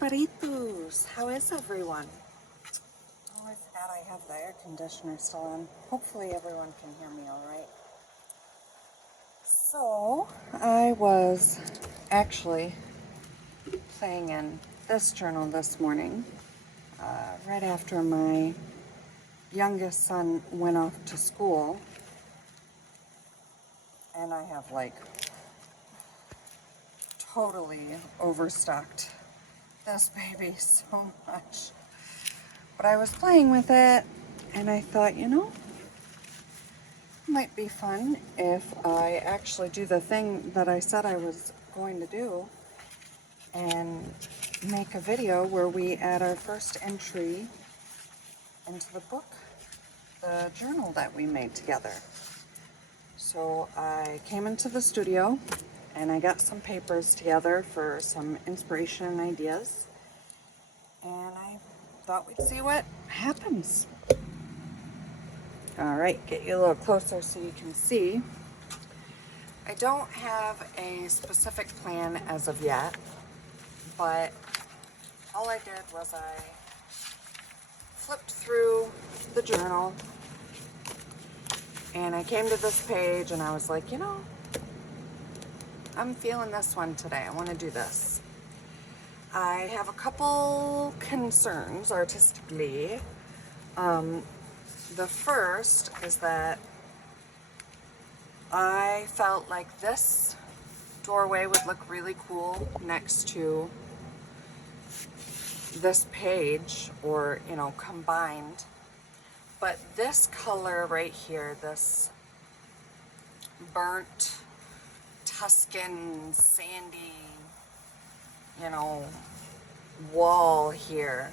Espiritus! How is everyone? Oh, I forgot I have the air conditioner still on. Hopefully everyone can hear me all right. So, I was actually playing in this journal this morning, right after my youngest son went off to school. And I have like totally overstocked this baby so much. But I was playing with it and I thought, it might be fun if I actually do the thing that I said I was going to do and make a video where we add our first entry into the book, the journal that we made together. So I came into the studio and I got some papers together for some inspiration and ideas, and I thought we'd see what happens. All right, get you a little closer so you can see. I don't have a specific plan as of yet, but all I did was I flipped through the journal and I came to this page and I was like, I'm feeling this one today. I want to do this. I have a couple concerns artistically. The first is that I felt like this doorway would look really cool next to this page, or combined. But this color right here, this burnt Tuscan sandy wall here,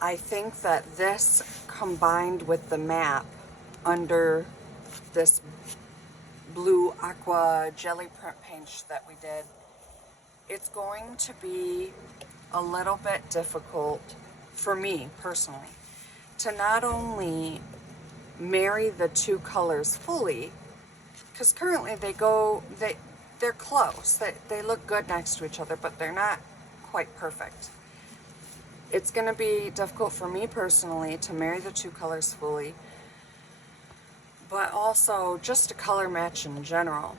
I think that this combined with the map under this blue aqua jelly print paint that we did, it's going to be a little bit difficult for me personally to not only marry the two colors fully, because currently they're close, they look good next to each other, but they're not quite perfect. It's going to be difficult for me personally to marry the two colors fully, but also just to color match in general,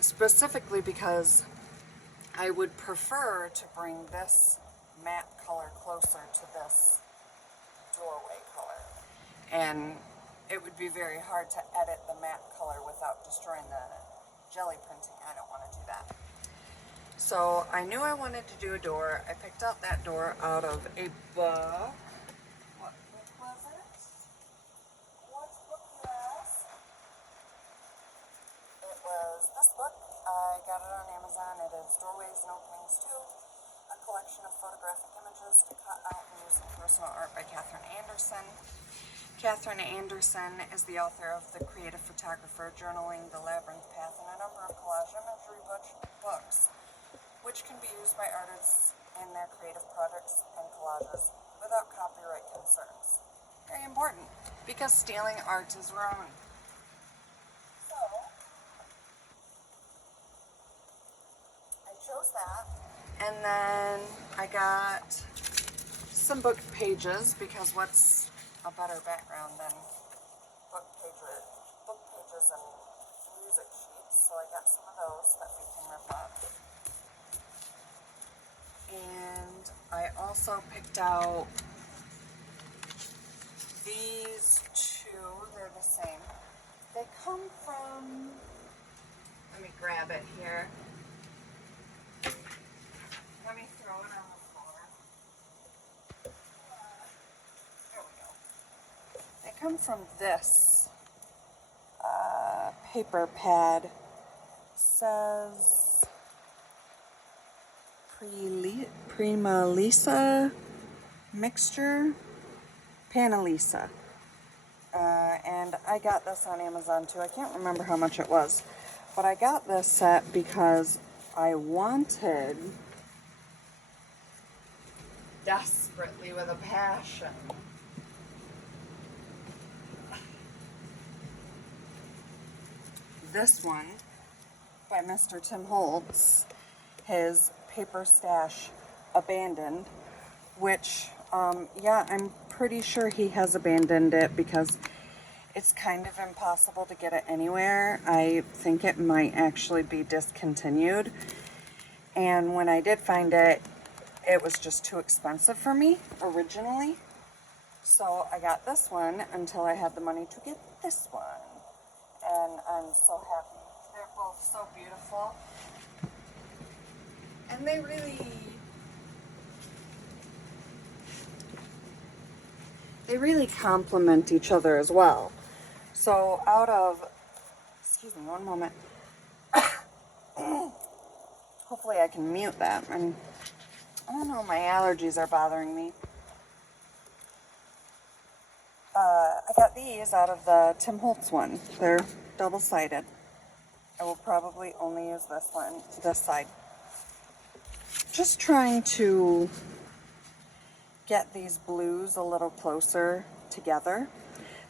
specifically because I would prefer to bring this matte color closer to this doorway color, and it would be very hard to edit the matte color without destroying the jelly printing. I don't want to do that. So I knew I wanted to do a door. I picked out that door out of a book. What book was it? What book, you ask? It was this book. I got it on Amazon. It is Doorways and Openings 2, a collection of photographic images to cut out and use in personal art by Catherine Anderson. Catherine Anderson is the author of The Creative Photographer, Journaling, The Labyrinth Path, and a number of collage imagery books, which can be used by artists in their creative projects and collages without copyright concerns. Very important, because stealing art is wrong. So, I chose that, and then I got some book pages, because what's a better background than book pages and music sheets, so I got some of those that we can rip up. And I also picked out these two. They're the same. They come from, let me grab it here. Let me throw it on the floor. There we go. They come from this paper pad. Says Prima Lisa mixture, Panalisa. And I got this on Amazon too. I can't remember how much it was, but I got this set because I wanted, desperately with a passion, this one by Mr. Tim Holtz, his Paper Stash abandoned, which, yeah, I'm pretty sure he has abandoned it because it's kind of impossible to get it anywhere. I think it might actually be discontinued. And when I did find it, it was just too expensive for me originally. So I got this one until I had the money to get this one. And I'm so happy. They're both so beautiful. And they really complement each other as well. So out of, excuse me one moment. Hopefully I can mute that. I don't know, my allergies are bothering me. I got these out of the Tim Holtz one. They're double-sided. I will probably only use this one, this side. Just trying to get these blues a little closer together.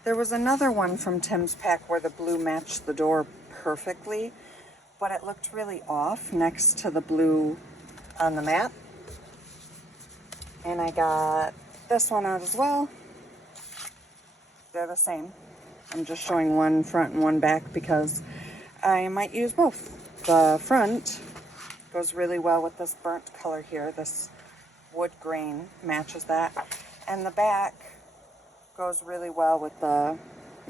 There was another one from Tim's pack where the blue matched the door perfectly, but it looked really off next to the blue on the mat. And I got this one out as well. They're the same. I'm just showing one front and one back because I might use both. The front goes really well with this burnt color here. This wood grain matches that. And the back goes really well with the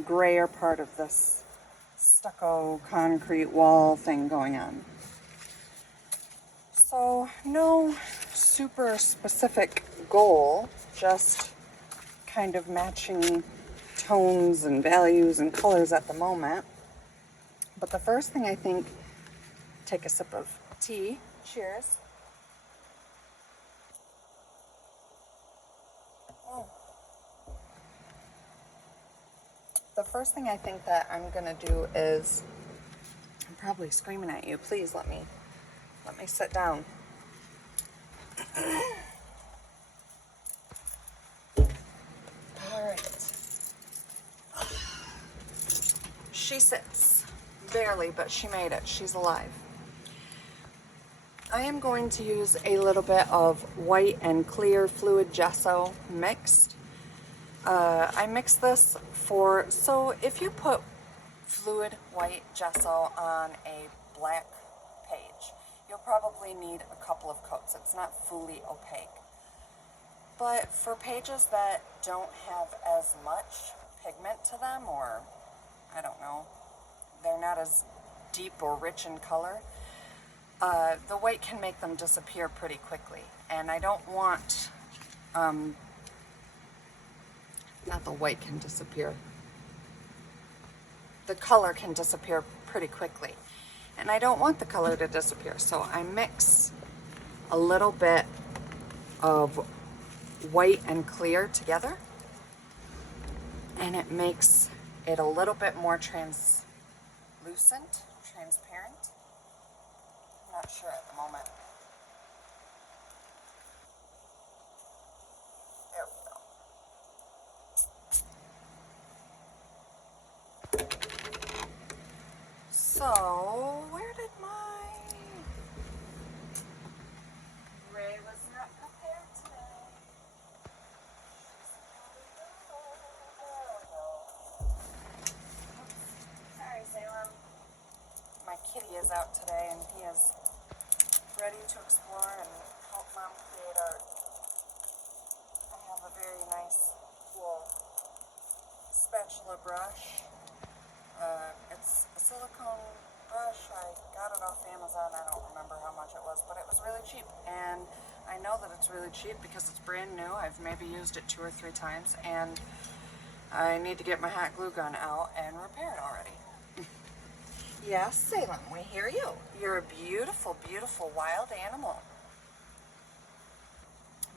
grayer part of this stucco concrete wall thing going on. So no super specific goal, just kind of matching tones and values and colors at the moment. But the first thing I think, take a sip of tea, cheers. The first thing I think that I'm gonna do is, I'm probably screaming at you, please let me sit down. All right. She sits, barely, but she made it. She's alive. I am going to use a little bit of white and clear fluid gesso mixed. I mix this so if you put fluid white gesso on a black page, you'll probably need a couple of coats. It's not fully opaque. But for pages that don't have as much pigment to them, or I don't know, they're not as deep or rich in color, the white can make them disappear pretty quickly. And I don't want, not the white can disappear, the color can disappear pretty quickly. And I don't want the color to disappear, so I mix a little bit of white and clear together, and it makes it a little bit more translucent, transparent. I'm not sure at the moment. There we go. So, where did my Ray was not prepared today. Sorry, Salem. My kitty is out today and he is ready to explore and help Mom create art. I have a very nice, cool spatula brush. It's a silicone brush. I got it off Amazon. I don't remember how much it was, but it was really cheap. And I know that it's really cheap because it's brand new. I've maybe used it 2 or 3 times, and I need to get my hot glue gun out and repair it already. Yes, Salem, we hear you. You're a beautiful, beautiful wild animal.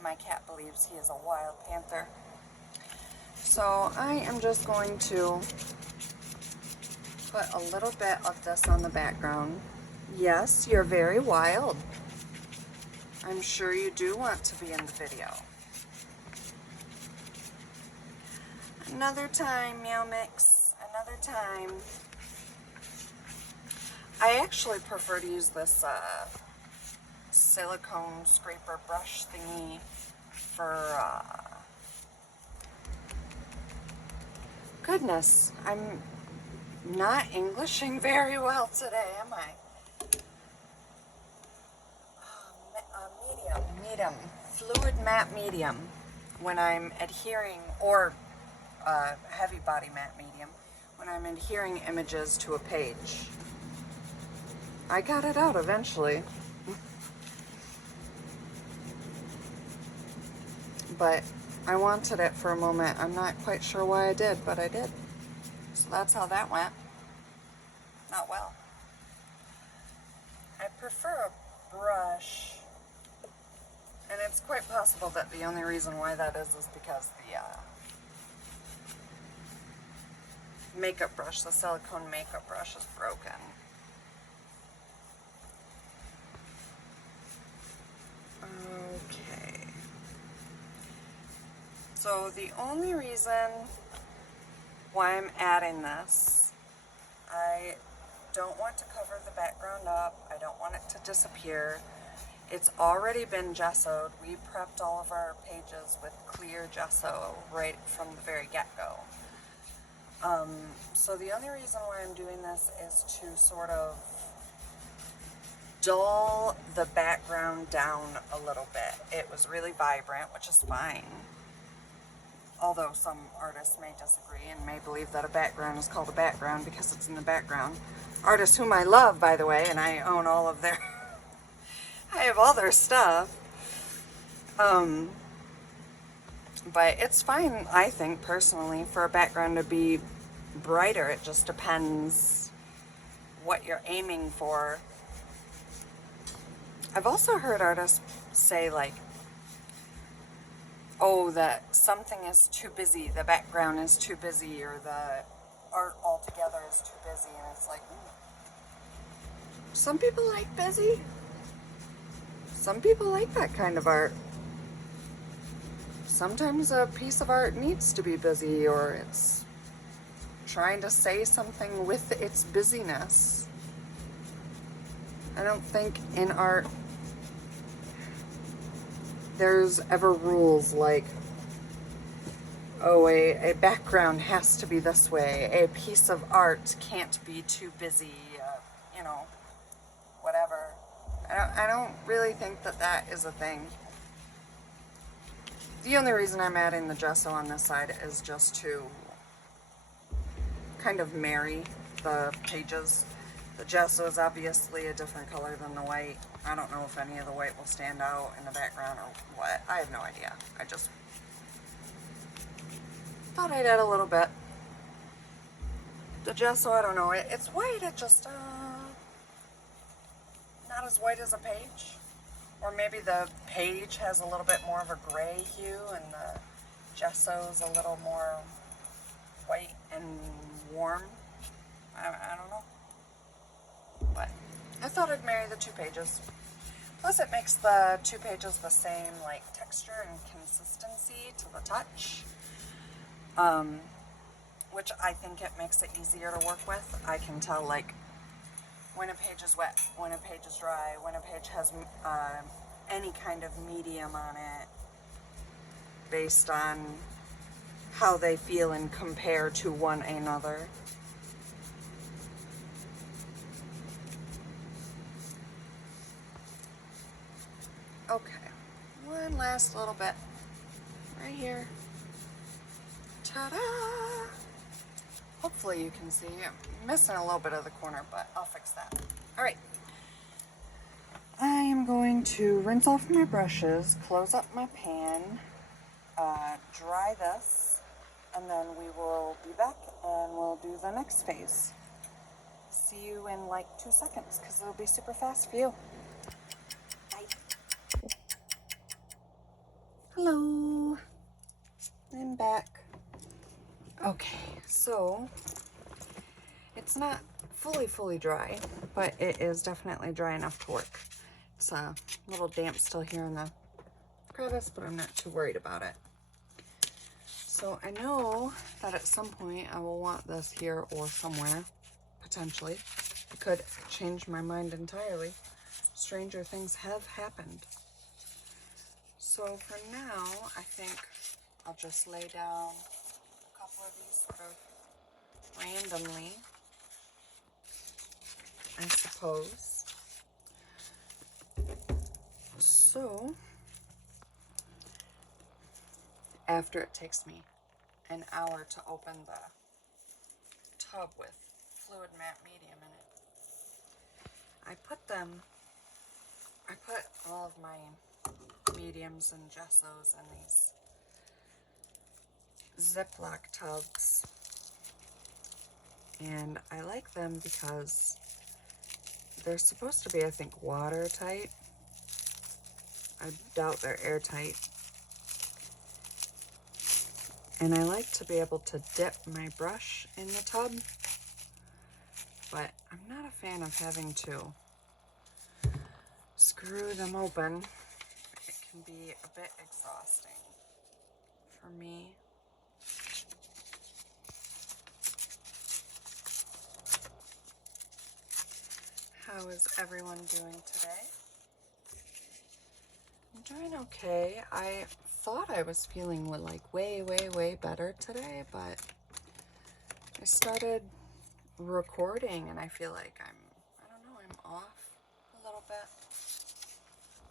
My cat believes he is a wild panther. So I am just going to put a little bit of this on the background. Yes, you're very wild. I'm sure you do want to be in the video. Another time, Meow Mix. Another time. I actually prefer to use this silicone scraper brush thingy for, goodness, I'm not Englishing very well today, am I? Medium, fluid matte medium when I'm adhering, or heavy body matte medium when I'm adhering images to a page. I got it out eventually. But I wanted it for a moment. I'm not quite sure why I did, but I did. So that's how that went. Not well. I prefer a brush, and it's quite possible that the only reason why that is because the makeup brush, the silicone makeup brush, is broken. Okay. So the only reason why I'm adding this, I don't want to cover the background up. I don't want it to disappear. It's already been gessoed. We prepped all of our pages with clear gesso right from the very get-go. So the only reason why I'm doing this is to sort of dull the background down a little bit. It was really vibrant, which is fine. Although some artists may disagree and may believe that a background is called a background because it's in the background. Artists whom I love, by the way, and I own all of their... I have all their stuff. But it's fine, I think, personally, for a background to be brighter. It just depends what you're aiming for. I've also heard artists say, like, oh, that something is too busy, the background is too busy, or the art altogether is too busy, and it's like, some people like busy. Some people like that kind of art. Sometimes a piece of art needs to be busy, or it's trying to say something with its busyness. I don't think in art there's ever rules like, oh, a background has to be this way, a piece of art can't be too busy, you know, whatever. I don't really think that that is a thing. The only reason I'm adding the gesso on this side is just to kind of marry the pages. The gesso is obviously a different color than the white. I don't know if any of the white will stand out in the background or what. I have no idea. I just thought I'd add a little bit. The gesso, I don't know. It's white. It just not as white as a page. Or maybe the page has a little bit more of a gray hue and the gesso's a little more white and warm. I don't know. But I thought I'd marry the two pages. Plus it makes the two pages the same like texture and consistency to the touch. Which I think it makes it easier to work with. I can tell like when a page is wet, when a page is dry, when a page has any kind of medium on it, based on how they feel and compare to one another. Okay, one last little bit right here. Ta-da! Hopefully you can see. I'm missing a little bit of the corner, but I'll fix that. All right. I am going to rinse off my brushes, close up my pan, dry this, and then we will be back and we'll do the next phase. See you in like 2 seconds because it'll be super fast for you. Bye. Hello. I'm back. Okay, so it's not fully dry, but it is definitely dry enough to work. It's a little damp still here in the crevice, but I'm not too worried about it. So I know that at some point I will want this here or somewhere, potentially. I could change my mind entirely. stranger things have happened. So for now, I think I'll just lay down a couple of these sort of randomly, I suppose. So, after it takes me an hour to open the tub with fluid matte medium in it, I put all of my mediums and gessos in these Ziploc tubs, and I like them because they're supposed to be, I think, watertight. I doubt they're airtight. And I like to be able to dip my brush in the tub, but I'm not a fan of having to screw them open. It can be a bit exhausting for me. How is everyone doing today? I'm doing okay. I thought I was feeling like way better today, but I started recording and I feel like I'm off a little bit.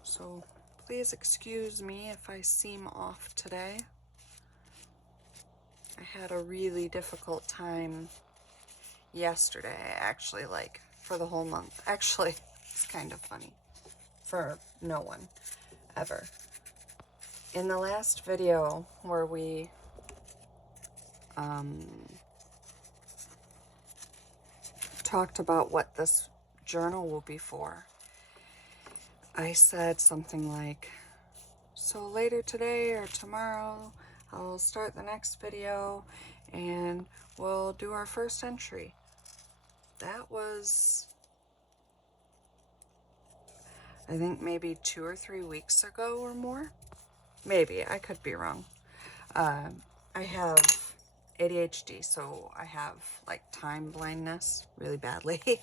So please excuse me if I seem off today. I had a really difficult time yesterday, actually, like for the whole month. Actually, it's kind of funny for no one ever. In the last video where we talked about what this journal will be for, I said something like, so later today or tomorrow, I'll start the next video and we'll do our first entry. That was, I think, maybe 2 or 3 weeks ago or more. Maybe, I could be wrong. I have ADHD, so I have like time blindness really badly.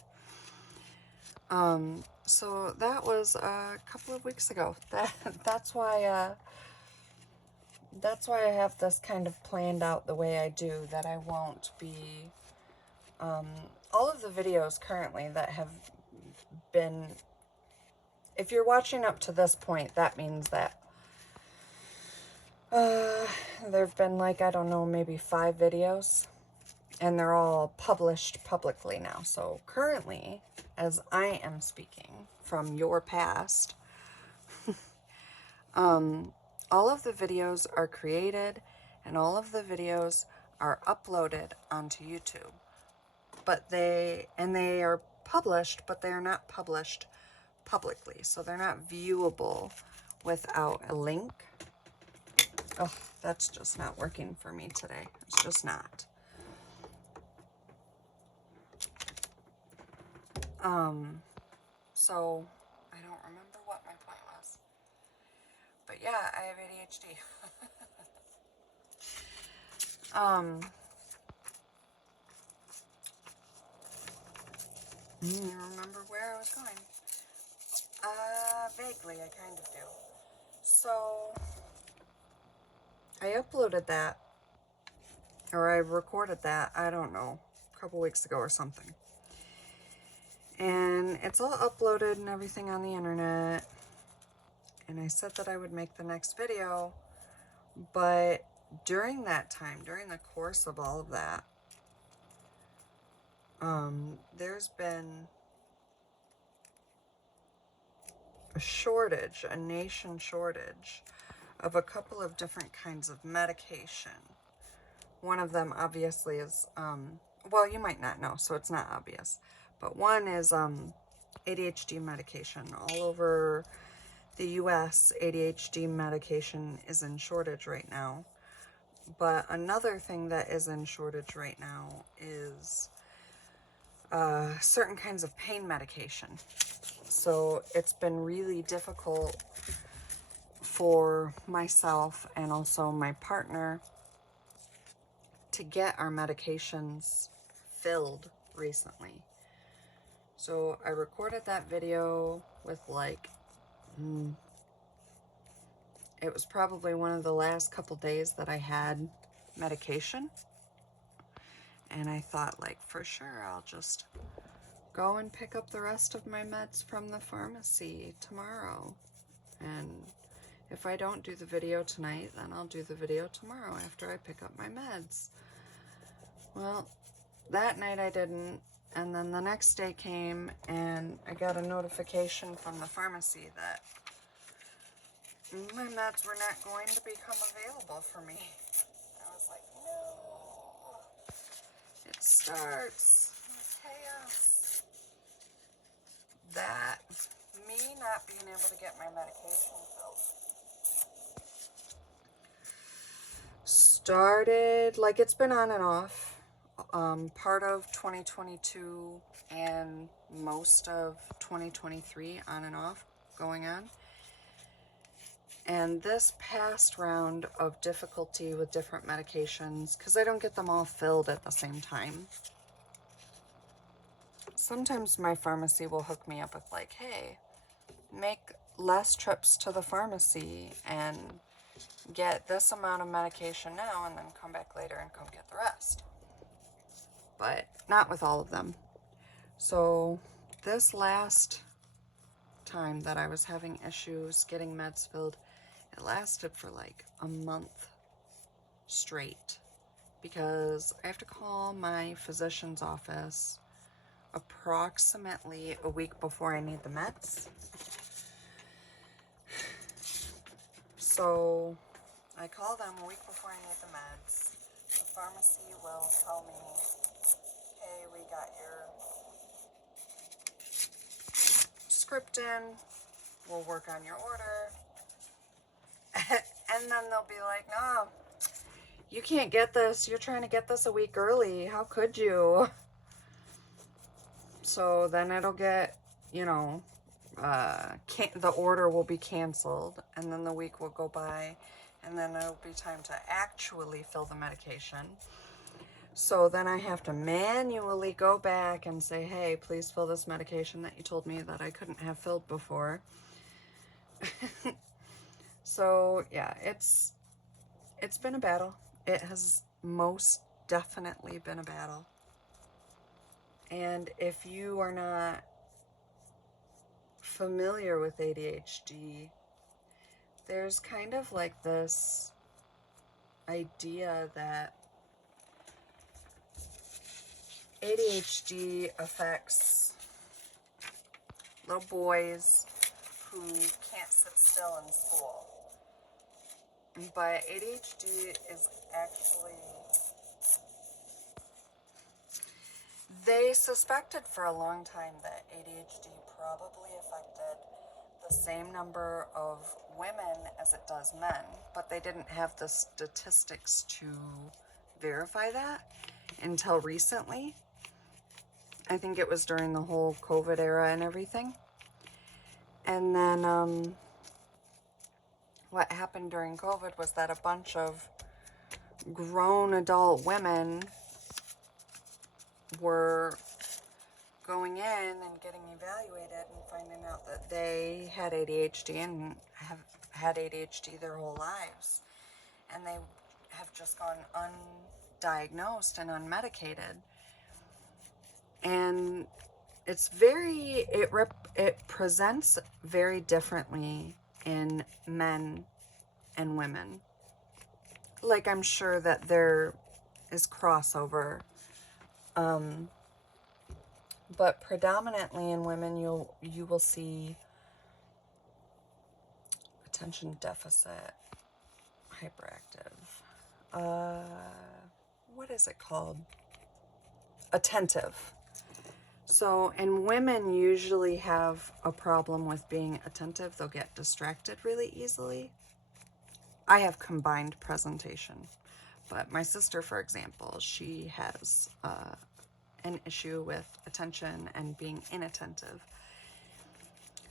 So that was a couple of weeks ago. That's why I have this kind of planned out the way I do, that I won't be all of the videos currently that have been, if you're watching up to this point, that means that there've been, like, I don't know, maybe 5 videos, and they're all published publicly now. So currently, as I am speaking from your past, all of the videos are created and all of the videos are uploaded onto YouTube. But they are published, but they are not published publicly. So they're not viewable without a link. Oh, that's just not working for me today. It's just not. So I don't remember what my point was. But yeah, I have ADHD. I remember where I was going. Vaguely, I kind of do. So I uploaded that, or I recorded that, I don't know, a couple weeks ago or something. And it's all uploaded and everything on the internet. And I said that I would make the next video, but during that time, during the course of all of that, there's been a shortage, a nation shortage of a couple of different kinds of medication. One of them obviously is, well, you might not know, so it's not obvious, but one is ADHD medication. All over the US, ADHD medication is in shortage right now. But another thing that is in shortage right now is certain kinds of pain medication. So it's been really difficult for myself and also my partner to get our medications filled recently. So I recorded that video with like, it was probably one of the last couple days that I had medication. And I thought, like, for sure, I'll just go and pick up the rest of my meds from the pharmacy tomorrow. And if I don't do the video tonight, then I'll do the video tomorrow after I pick up my meds. Well, that night I didn't. And then the next day came and I got a notification from the pharmacy that my meds were not going to become available for me. I was like, no. It starts chaos. That, me not being able to get my medication filled, started, like, it's been on and off, part of 2022 and most of 2023, on and off, going on. And this past round of difficulty with different medications, because I don't get them all filled at the same time. Sometimes my pharmacy will hook me up with like, hey, make less trips to the pharmacy and get this amount of medication now and then come back later and come get the rest. But not with all of them. So this last time that I was having issues getting meds filled, it lasted for like a month straight because I have to call my physician's office approximately a week before I need the meds. So I call them a week before I need the meds. The pharmacy will tell me, hey, we got your script in, we'll work on your order. And then they'll be like, no, you can't get this. You're trying to get this a week early. How could you? So then it'll get, you know, the order will be canceled, and then the week will go by, and then it'll be time to actually fill the medication. So then I have to manually go back and say, hey, please fill this medication that you told me that I couldn't have filled before. So yeah, it's been a battle. It has most definitely been a battle. And if you are not familiar with ADHD, there's kind of like this idea that ADHD affects little boys who can't sit still in school. But ADHD is actually, they suspected for a long time that ADHD probably affected the same number of women as it does men, but they didn't have the statistics to verify that until recently. I think it was during the whole COVID era and everything. And then what happened during COVID was that a bunch of grown adult women were going in and getting evaluated and finding out that they had ADHD and have had ADHD their whole lives. And they have just gone undiagnosed and unmedicated. And it's very, it presents very differently in men and women. Like, I'm sure that there is crossover, but predominantly in women, you will see attention deficit, hyperactive, what is it called? Attentive. So, and women usually have a problem with being attentive. They'll get distracted really easily. I have combined presentation, but my sister, for example, she has an issue with attention and being inattentive.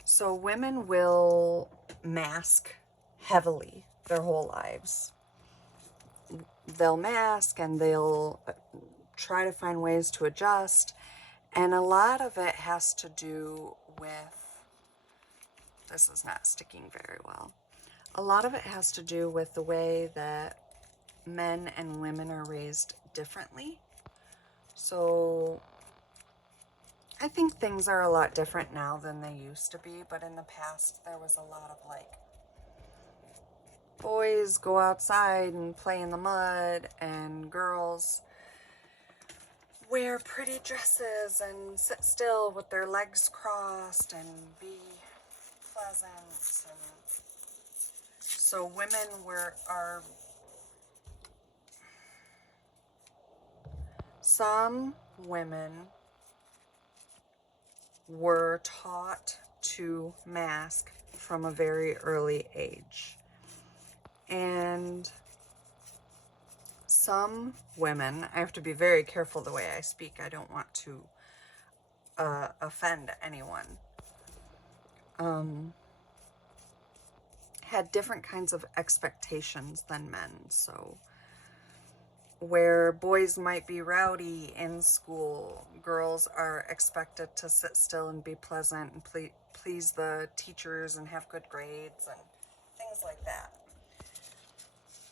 So women will mask heavily their whole lives. They'll mask and they'll try to find ways to adjust. And a lot of it has to do with, this is not sticking very well. A lot of it has to do with the way that men and women are raised differently. So I think things are a lot different now than they used to be, but in the past there was a lot of like, boys go outside and play in the mud, and girls wear pretty dresses and sit still with their legs crossed and be pleasant. And so women are some women were taught to mask from a very early age. And some women, I have to be very careful the way I speak. I don't want to offend anyone. Had different kinds of expectations than men. So where boys might be rowdy in school, girls are expected to sit still and be pleasant and please the teachers and have good grades and things like that.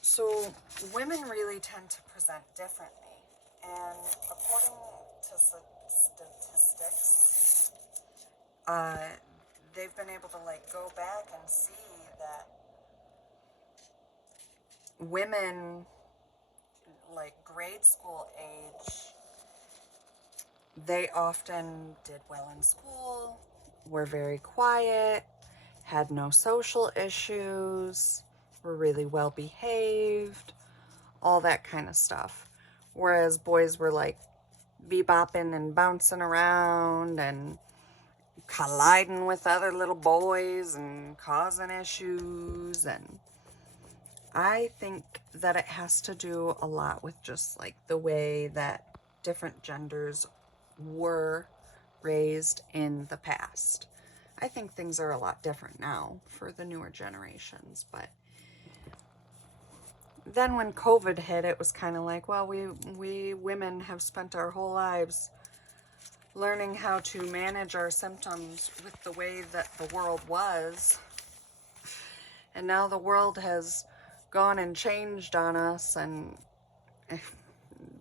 So women really tend to present differently, and according to statistics, they've been able to like go back and see that women like grade school age, they often did well in school, were very quiet, had no social issues, were really well behaved, all that kind of stuff. Whereas boys were like bebopping and bouncing around and colliding with other little boys and causing issues. And I think that it has to do a lot with just like the way that different genders were raised in the past. I think things are a lot different now for the newer generations, but then when COVID hit, it was kind of like, well, we women have spent our whole lives learning how to manage our symptoms with the way that the world was. And now the world has gone and changed on us, and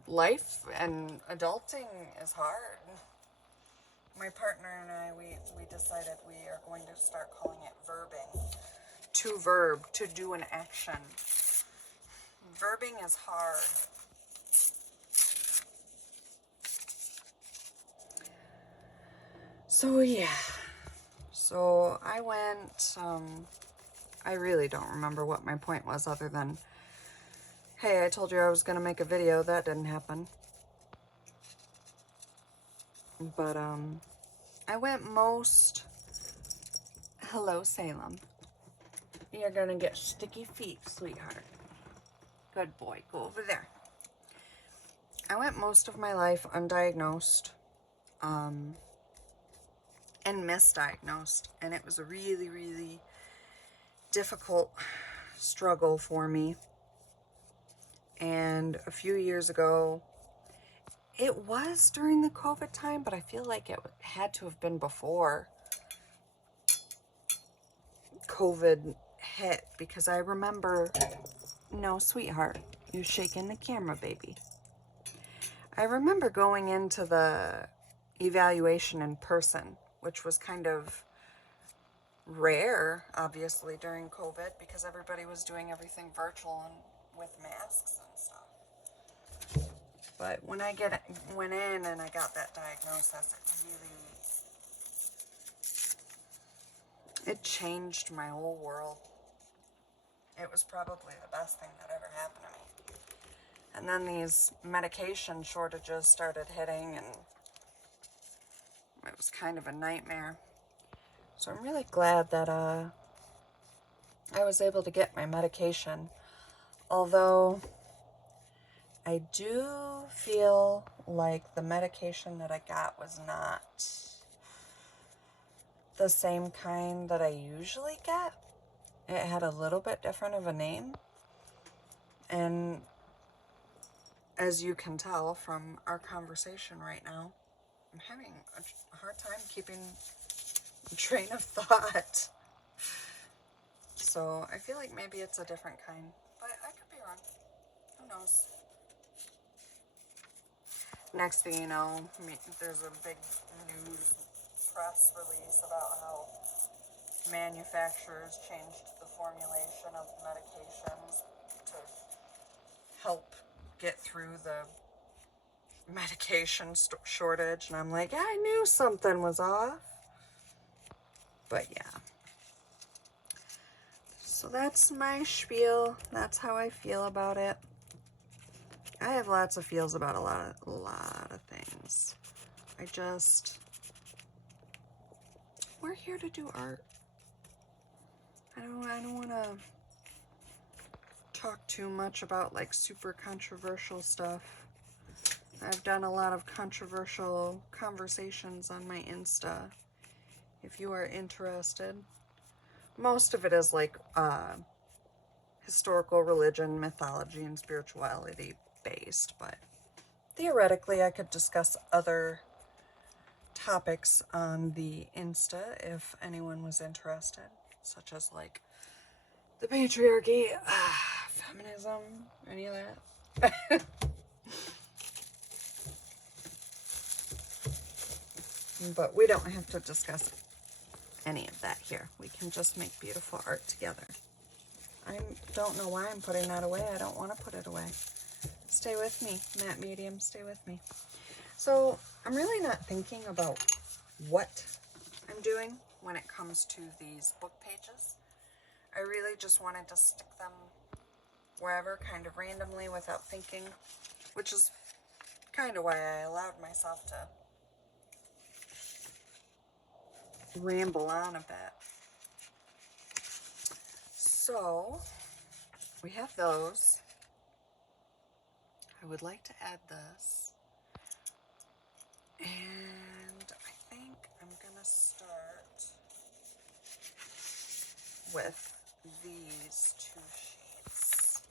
life and adulting is hard. My partner and I, we decided we are going to start calling it verbing. To verb, to do an action. Verbing is hard. So yeah. So I went, I really don't remember what my point was other than, hey, I told you I was going to make a video. That didn't happen. But, I went hello, Salem. You're going to get sticky feet, sweetheart. Good boy. Go over there. I went most of my life undiagnosed, and misdiagnosed. And it was a really, really difficult struggle for me. And a few years ago, it was during the COVID time, but I feel like it had to have been before COVID hit, because I remember, no, sweetheart, you're shaking the camera, baby. I remember going into the evaluation in person, which was kind of rare, obviously, during COVID, because everybody was doing everything virtual and with masks and stuff. But when I went in and I got that diagnosis, it changed my whole world. It was probably the best thing that ever happened to me. And then these medication shortages started hitting, and it was kind of a nightmare. So I'm really glad that I was able to get my medication. Although I do feel like the medication that I got was not the same kind that I usually get. It had a little bit different of a name. And as you can tell from our conversation right now, I'm having a hard time keeping a train of thought. So I feel like maybe it's a different kind, but I could be wrong. Who knows? Next thing you know, there's a big news press release about how manufacturers changed the formulation of medications to help get through the medication shortage, and I'm like, yeah, I knew something was off. But yeah, so that's my spiel. That's how I feel about it. I have lots of feels about a lot of things. We're here to do art. I don't want to talk too much about like super controversial stuff. I've done a lot of controversial conversations on my Insta, if you are interested. Most of it is like historical religion, mythology, and spirituality based, but theoretically I could discuss other topics on the Insta if anyone was interested, such as like the patriarchy, feminism, any of that. But we don't have to discuss any of that here. We can just make beautiful art together. I don't know why I'm putting that away. I don't want to put it away. Stay with me, Matte Medium, stay with me. So I'm really not thinking about what I'm doing when it comes to these book pages. I really just wanted to stick them wherever, kind of randomly without thinking, which is kind of why I allowed myself to ramble on a bit. So we have those. I would like to add this, and I think I'm gonna start with these two sheets.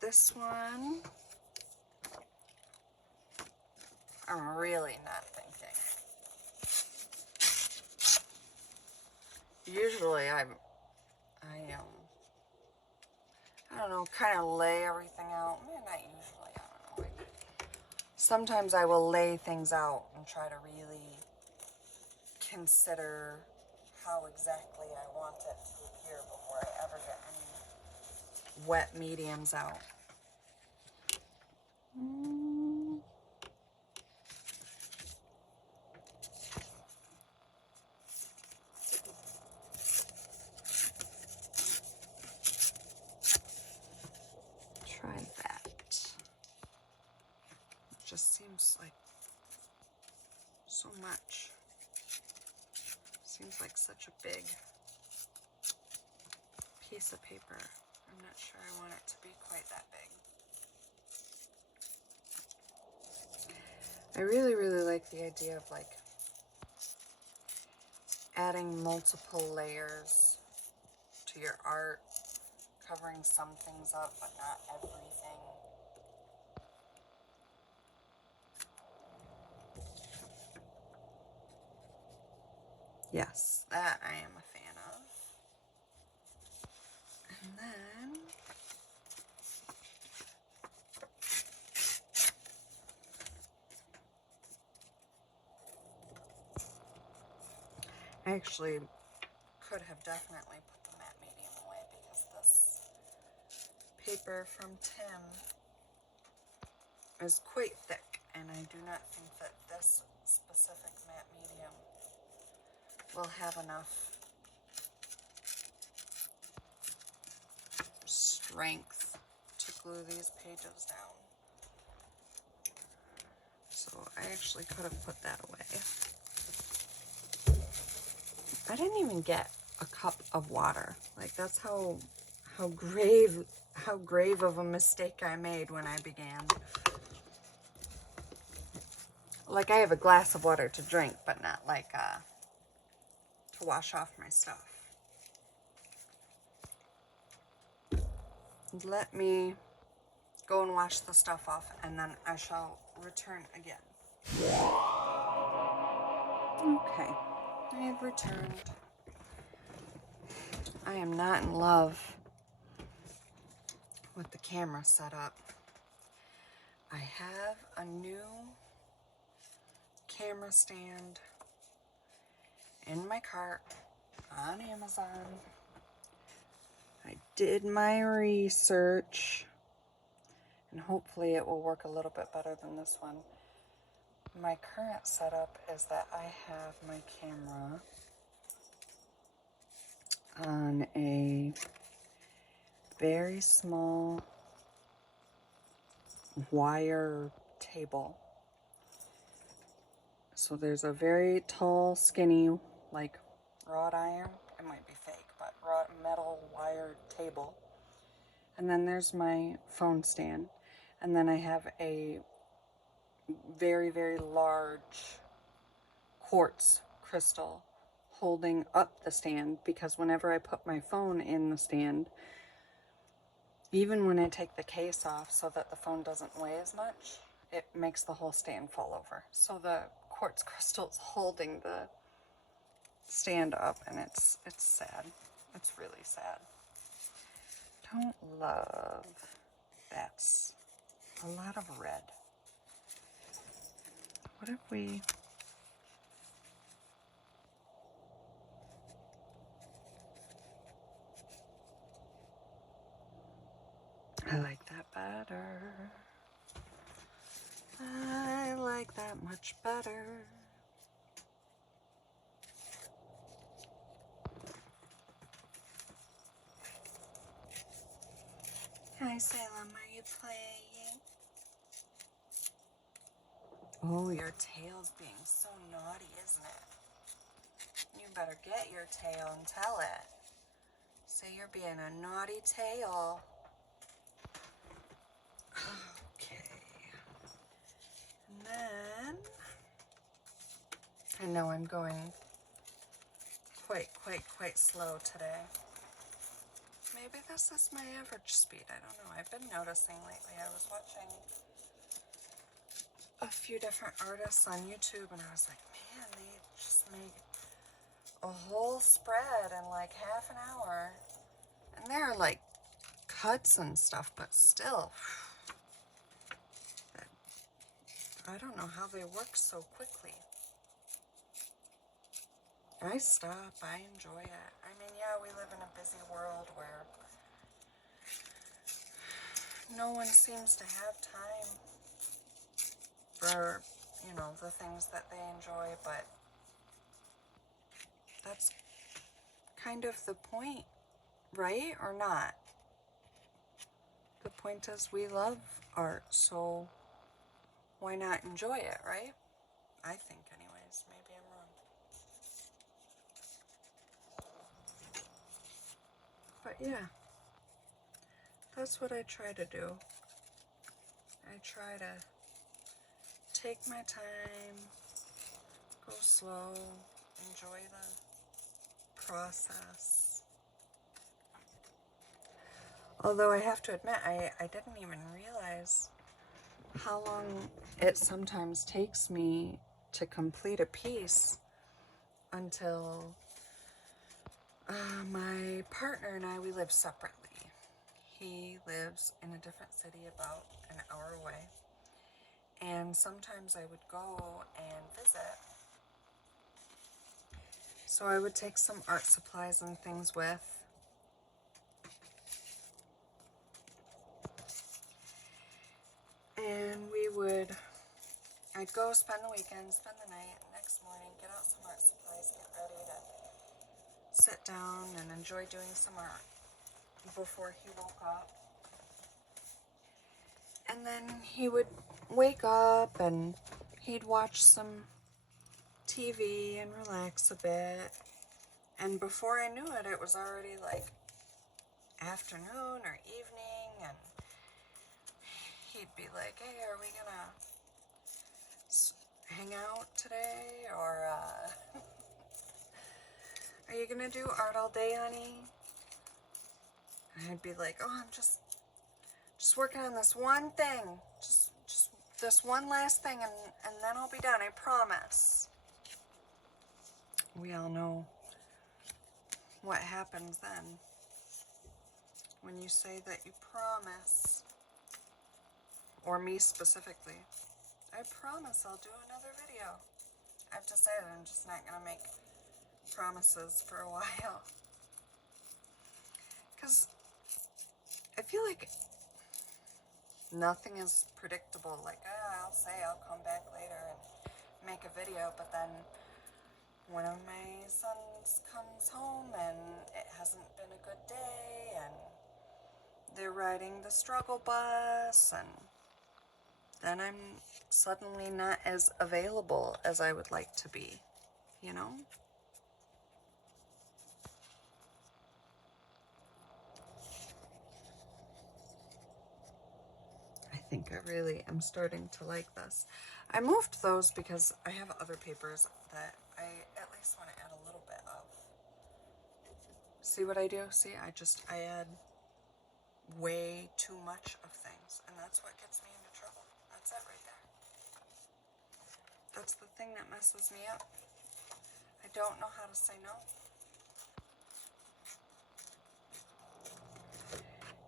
This one, I'm really not thinking. Usually I don't know, kind of lay everything out. Not usually, I don't know. Sometimes I will lay things out and try to really consider how exactly I want it to appear before I ever get any wet mediums out. Try that. It just seems like so much. Seems like such a big piece of paper. I'm not sure I want it to be quite that big. I really, really like the idea of like adding multiple layers to your art, covering some things up but not everything. Yes, that I am a fan of. And then I actually could have definitely put the matte medium away because this paper from Tim is quite thick, and I do not think that this specific matte medium will have enough strength to glue these pages down. So I actually could have put that away. I didn't even get a cup of water. Like, that's how grave of a mistake I made when I began. Like, I have a glass of water to drink, but not like to wash off my stuff. Let me go and wash the stuff off, and then I shall return again. Okay, I have returned. I am not in love with the camera setup. I have a new camera stand in my cart on Amazon. I did my research, and hopefully it will work a little bit better than this one. My current setup is that I have my camera on a very small wire table. So there's a very tall, skinny, like wrought iron, it might be fake, but wrought metal wire table. And then there's my phone stand. And then I have a very, very large quartz crystal holding up the stand, because whenever I put my phone in the stand, even when I take the case off so that the phone doesn't weigh as much, it makes the whole stand fall over. So the quartz crystal's holding the stand up, and it's sad. It's really sad. Don't love. That's a lot of red. What if we... I like that better. I like that much better. Hi, Salem, are you playing? Oh, your tail's being so naughty, isn't it? You better get your tail and tell it. Say you're being a naughty tail. Okay. And then, I know I'm going quite slow today. Maybe this is my average speed. I don't know. I've been noticing lately. I was watching a few different artists on YouTube, and I was like, man, they just make a whole spread in like half an hour. And there are like cuts and stuff, but still, I don't know how they work so quickly. I stop, I enjoy it. I mean, yeah, we live in a busy world where no one seems to have time for, you know, the things that they enjoy, but that's kind of the point, right? Or not? The point is we love art, so why not enjoy it, right? I think anyways. Maybe I'm wrong. But yeah, that's what I try to do. I try to take my time, go slow, enjoy the process. Although I have to admit, I didn't even realize how long it sometimes takes me to complete a piece until my partner and I, we live separately. He lives in a different city about an hour away. And sometimes I would go and visit. So I would take some art supplies and things with. And I'd go spend the weekend, spend the night, next morning, get out some art supplies, get ready to sit down and enjoy doing some art before he woke up. And then he would wake up and he'd watch some TV and relax a bit. And before I knew it, it was already like afternoon or evening, and he'd be like, hey, are we gonna hang out today? Or are you gonna do art all day, honey? And I'd be like, oh, I'm just working on this one thing. Just this one last thing and then I'll be done, I promise. We all know what happens then when you say that you promise, or me specifically. I promise I'll do another video. I've decided I'm just not gonna make promises for a while, because I feel like nothing is predictable. Like, I'll say I'll come back later and make a video, but then one of my sons comes home and it hasn't been a good day and they're riding the struggle bus, and then I'm suddenly not as available as I would like to be, you know? I think I really am starting to like this. I moved those because I have other papers that I at least want to add a little bit of. See what I do? See, I add way too much of things, and that's what gets me into trouble. That's it right there. That's the thing that messes me up. I don't know how to say no.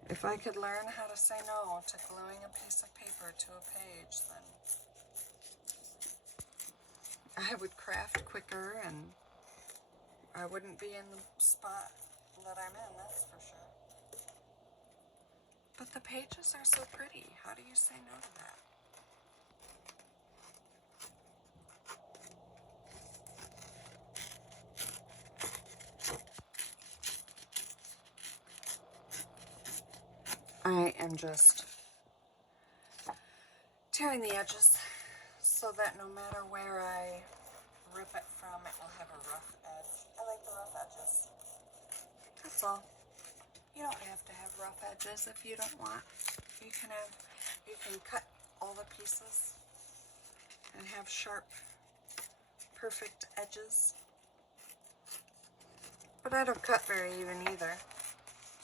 If I could learn how to say no to gluing a piece of paper to a page, then I would craft quicker and I wouldn't be in the spot that I'm in, that's for sure. But the pages are so pretty. How do you say no to that? I am just tearing the edges so that no matter where I rip it from, it will have a rough edge. I like the rough edges. That's all. You don't have to have rough edges if you don't want. You can cut all the pieces and have sharp, perfect edges. But I don't cut very even either.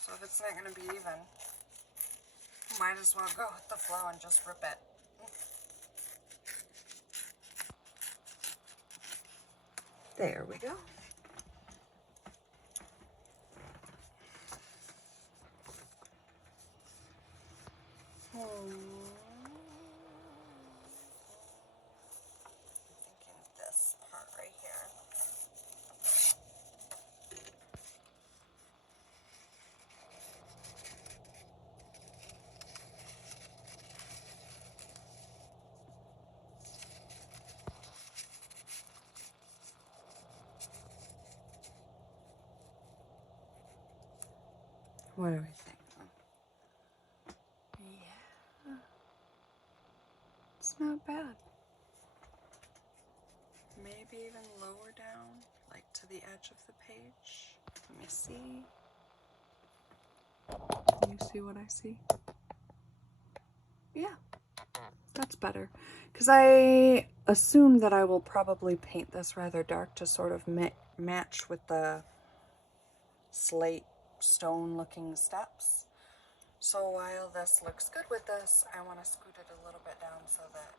So if it's not going to be even, might as well go with the flow and just rip it. There we go. I'm thinking this part right here. What do we think? Yeah, it's not bad. Maybe even lower down, like to the edge of the page. Let me see. Can you see what I see? Yeah, that's better. Because I assume that I will probably paint this rather dark to sort of match with the slate stone looking steps. So while this looks good with this, I want to scoot it a little bit down so that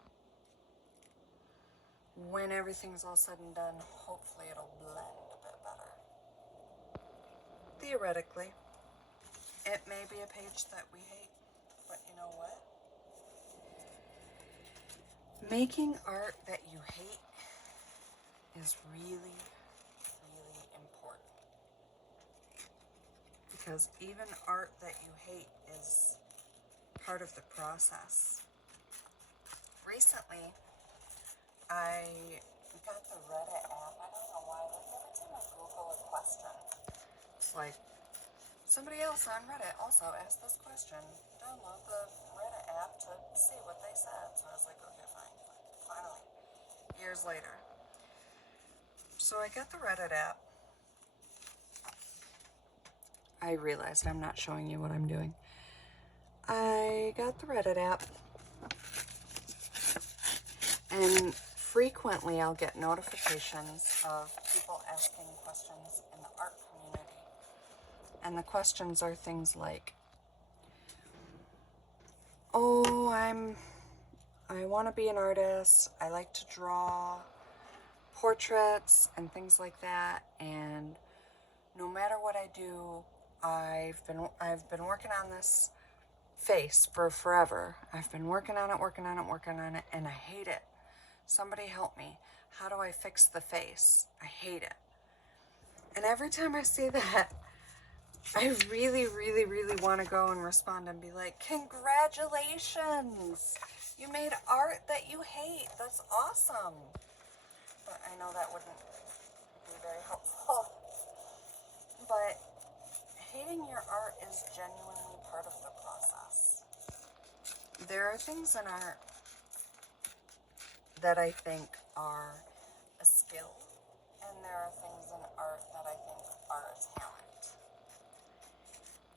when everything's all said and done, hopefully it'll blend a bit better. Theoretically, it may be a page that we hate, but you know what? Making art that you hate is really, really important. Because even art that you hate is part of the process. Recently, I got the Reddit app. I don't know why. Like every time I Google a question, it's like, somebody else on Reddit also asked this question. Download the Reddit app to see what they said. So I was like, okay, fine. Finally, years later. So I got the Reddit app. I realized I'm not showing you what I'm doing. I got the Reddit app. And frequently I'll get notifications of people asking questions in the art community. And the questions are things like, oh, I want to be an artist. I like to draw portraits and things like that, and no matter what I do, I've been working on this face for forever. I've been working on it, and I hate it. Somebody help me. How do I fix the face? I hate it. And every time I see that, I really, really, really want to go and respond and be like, congratulations! You made art that you hate. That's awesome. But I know that wouldn't be very helpful. But hating your art is genuinely part of the process. There are things in art that I think are a skill, and there are things in art that I think are a talent.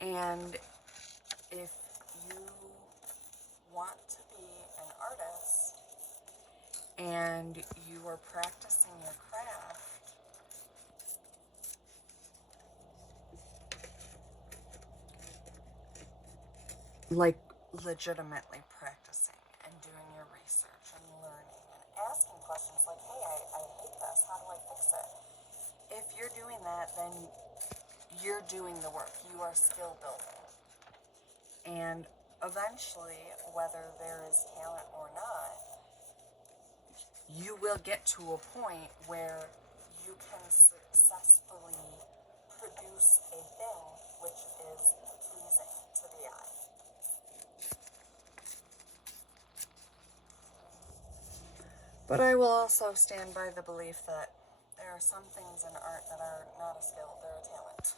And if you want to be an artist and you are practicing your craft, like legitimately practicing and doing your research and learning and asking questions like, hey, I hate this, how do I fix it? If you're doing that, then you're doing the work. You are skill building. And eventually, whether there is talent or not, you will get to a point where you can successfully produce a thing which is pleasing to the eye. But I will also stand by the belief that there are some things in art that are not a skill, they're a talent.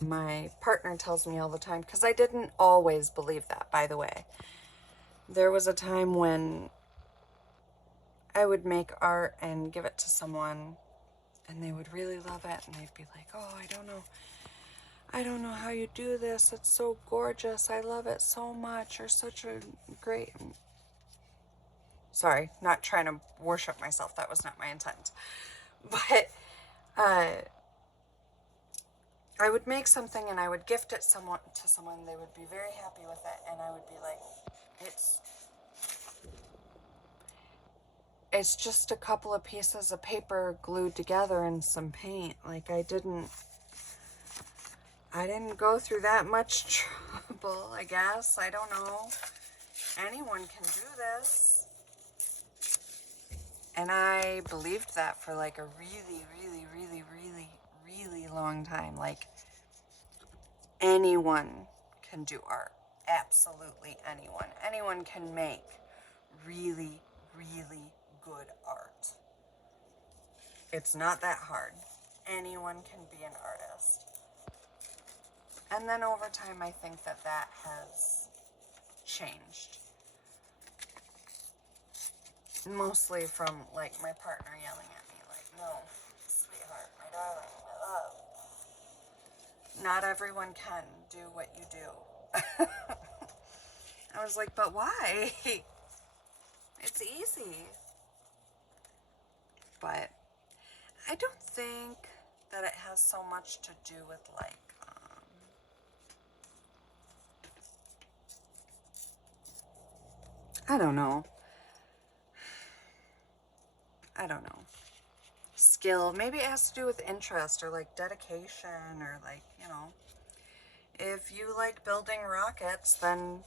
My partner tells me all the time, because I didn't always believe that, by the way. There was a time when I would make art and give it to someone and they would really love it, and they'd be like, oh, I don't know how you do this. It's so gorgeous. I love it so much. You're such a great... Sorry, not trying to worship myself. That was not my intent. But I would make something and I would gift it to someone. They would be very happy with it, and I would be like, it's just a couple of pieces of paper glued together and some paint. Like, I didn't go through that much trouble, I guess. I don't know. Anyone can do this. And I believed that for like a really, really, really, really, really long time. Like, anyone can do art. Absolutely anyone. Anyone can make really, really good art. It's not that hard. Anyone can be an artist. And then over time, I think that has changed. Mostly from, like, my partner yelling at me, like, no, sweetheart, my darling, my love. Not everyone can do what you do. I was like, but why? It's easy. But I don't think that it has so much to do with, like, I don't know. Skill. Maybe it has to do with interest or like dedication or like, if you like building rockets, then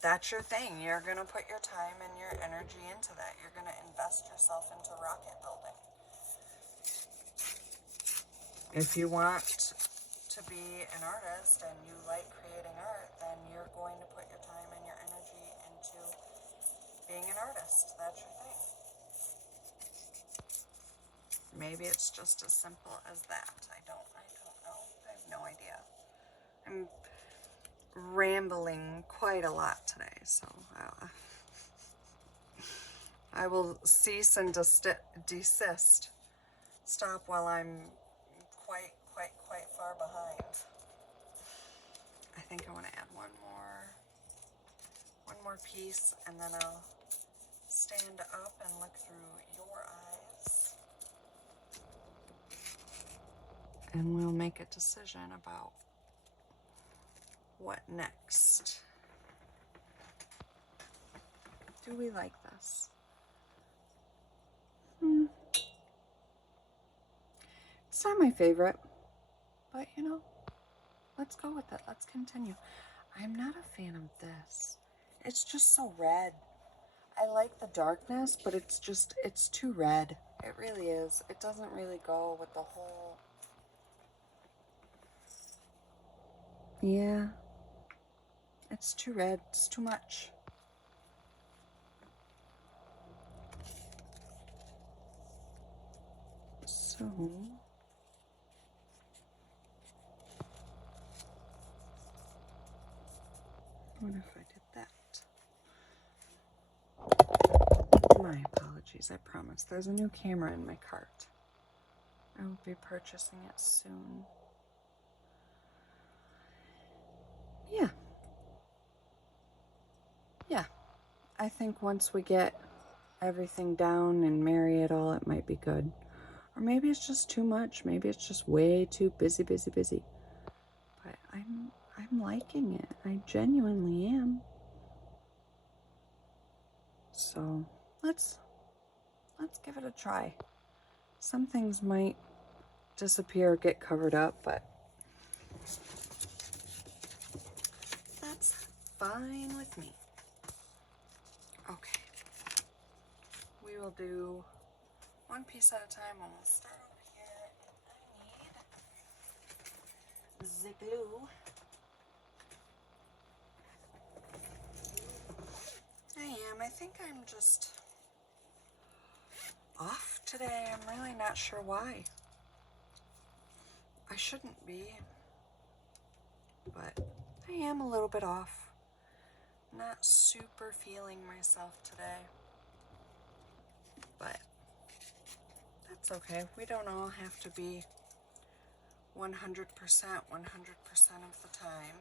that's your thing. You're going to put your time and your energy into that. You're going to invest yourself into rocket building. If you want to be an artist and you like creating art, then you're going to put your time and your energy into being an artist. That's your thing. Maybe it's just as simple as that. I don't know. I have no idea. I'm rambling quite a lot today, so I will cease and desist. Stop while I'm quite far behind. I think I want to add one more piece, and then I'll stand up and look through your eyes. And we'll make a decision about what next? Do we like this? It's not my favorite, but you know, let's go with it. Let's continue. I'm not a fan of this. It's just so red. I like the darkness, but it's too red. It really is. It doesn't really go with the whole... Yeah. It's too red. It's too much. So... what if I did that? My apologies, I promise. There's a new camera in my cart. I will be purchasing it soon. Yeah. Yeah. I think once we get everything down and marry it all, it might be good. Or maybe it's just too much. Maybe it's just way too busy. But I'm liking it. I genuinely am. So let's give it a try. Some things might disappear, get covered up, but that's fine with me. Okay. We will do one piece at a time, and we'll start over here. I need the glue. I think I'm just off today. I'm really not sure why. I shouldn't be, but I am a little bit off. Not super feeling myself today, but that's okay. We don't all have to be 100% of the time.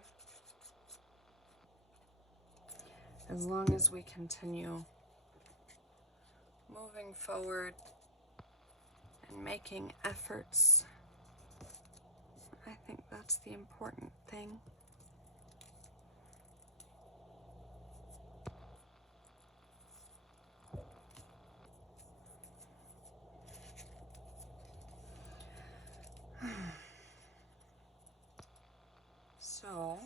As long as we continue moving forward and making efforts, I think that's the important thing. So,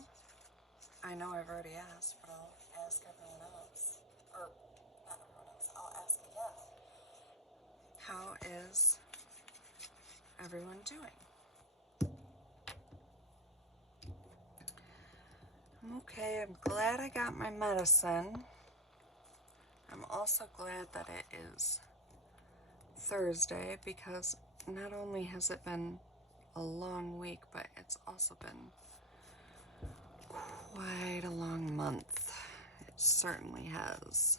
I know I've already asked, but I'll ask everyone else. Or, not everyone else, I'll ask again. How is everyone doing? I'm okay. I'm glad I got my medicine. I'm also glad that it is Thursday, because not only has it been a long week, but it's also been quite a long month. It certainly has.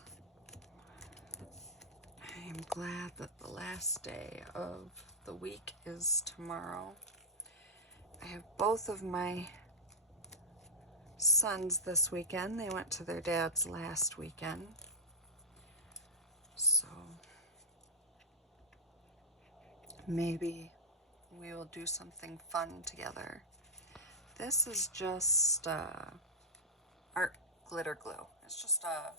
I am glad that the last day of the week is tomorrow. I have both of my sons this weekend. They went to their dad's last weekend. So maybe we will do something fun together. This is just art glitter glue. It's just a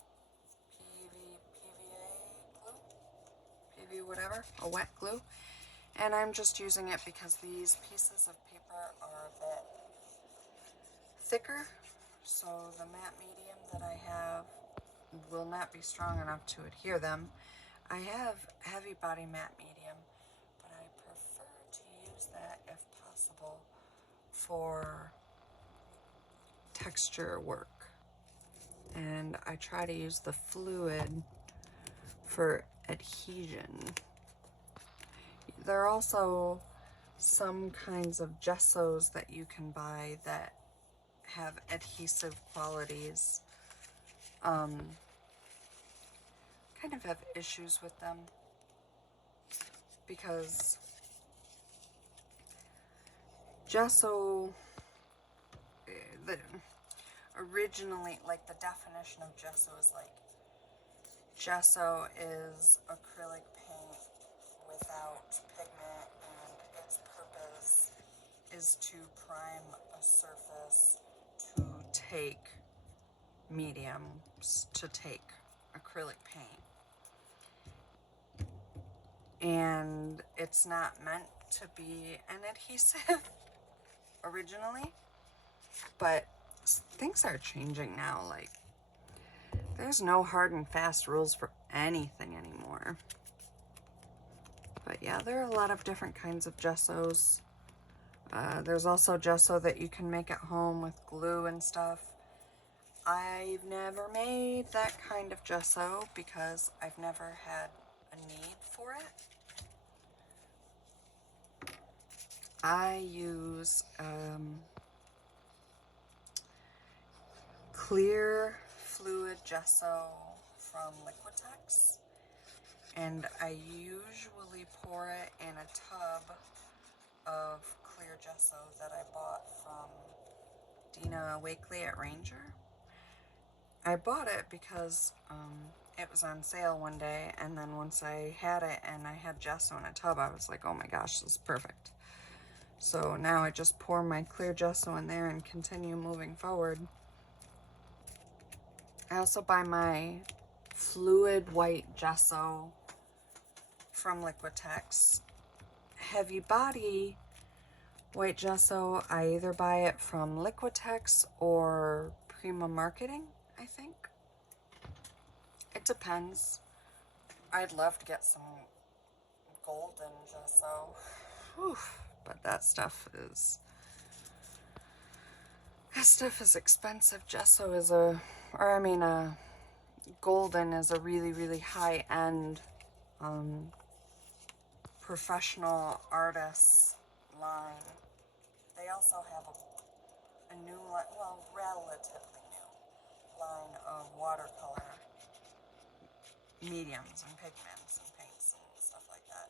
PV whatever, a wet glue. And I'm just using it because these pieces of paper are a bit thicker, so the matte medium that I have will not be strong enough to adhere them. I have heavy body matte medium, but I prefer to use that if possible for texture work. And I try to use the fluid for adhesion. There are also some kinds of gessos that you can buy that have adhesive qualities. Kind of have issues with them because gesso, originally, like the definition of gesso is like, gesso is acrylic paint without pigment, and its purpose is to prime a surface to take mediums to take acrylic paint. And it's not meant to be an adhesive originally, but things are changing now. Like, there's no hard and fast rules for anything anymore. But yeah, there are a lot of different kinds of gessos. There's also gesso that you can make at home with glue and stuff. I've never made that kind of gesso because I've never had a need for it. I use clear fluid gesso from Liquitex, and I usually pour it in a tub of clear gesso that I bought from Dina Wakely at Ranger. I bought it because it was on sale one day, and then once I had it and I had gesso in a tub, I was like, oh my gosh, this is perfect. So now I just pour my clear gesso in there and continue moving forward. I also buy my fluid white gesso from Liquitex. Heavy body white gesso, I either buy it from Liquitex or Prima Marketing, I think. It depends. I'd love to get some golden gesso. Whew. But that stuff is expensive. Gesso is golden is a really, really high-end professional artist line. They also have a new, well, relatively new line of watercolor mediums and pigments and paints and stuff like that.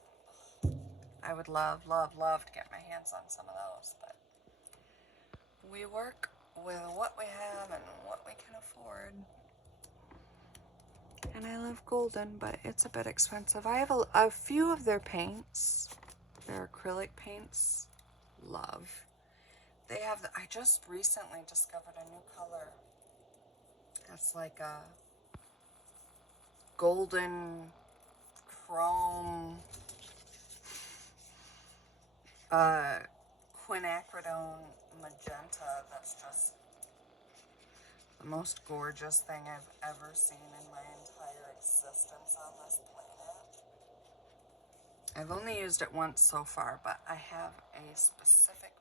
I would love, love, love to get my hands on some of those, but we work with what we have and what we can afford. And I love golden, but it's a bit expensive. I have a few of their paints, their acrylic paints. Love. They have, I just recently discovered a new color. It's like a golden chrome quinacridone magenta that's just the most gorgeous thing I've ever seen in my entire existence on this planet. I've only used it once so far, but I have a specific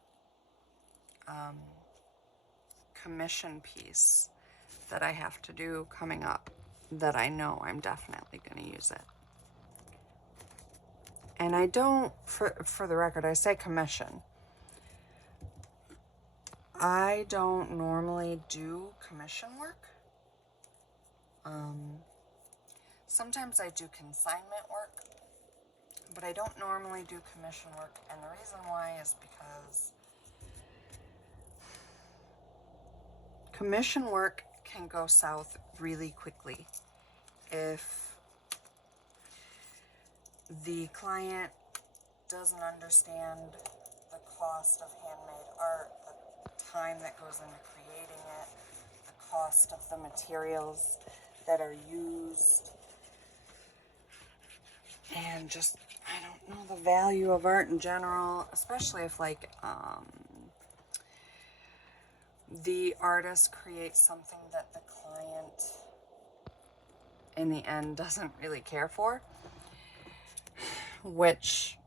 commission piece that I have to do coming up that I know I'm definitely going to use it. And I don't, for the record, I say commission. I don't normally do commission work. Sometimes I do consignment work, but I don't normally do commission work. And the reason why is because commission work can go south really quickly if the client doesn't understand the cost of handmade art, the time that goes into creating it, the cost of the materials that are used, and just, I don't know, the value of art in general, especially if like the artist creates something that the client in the end doesn't really care for, which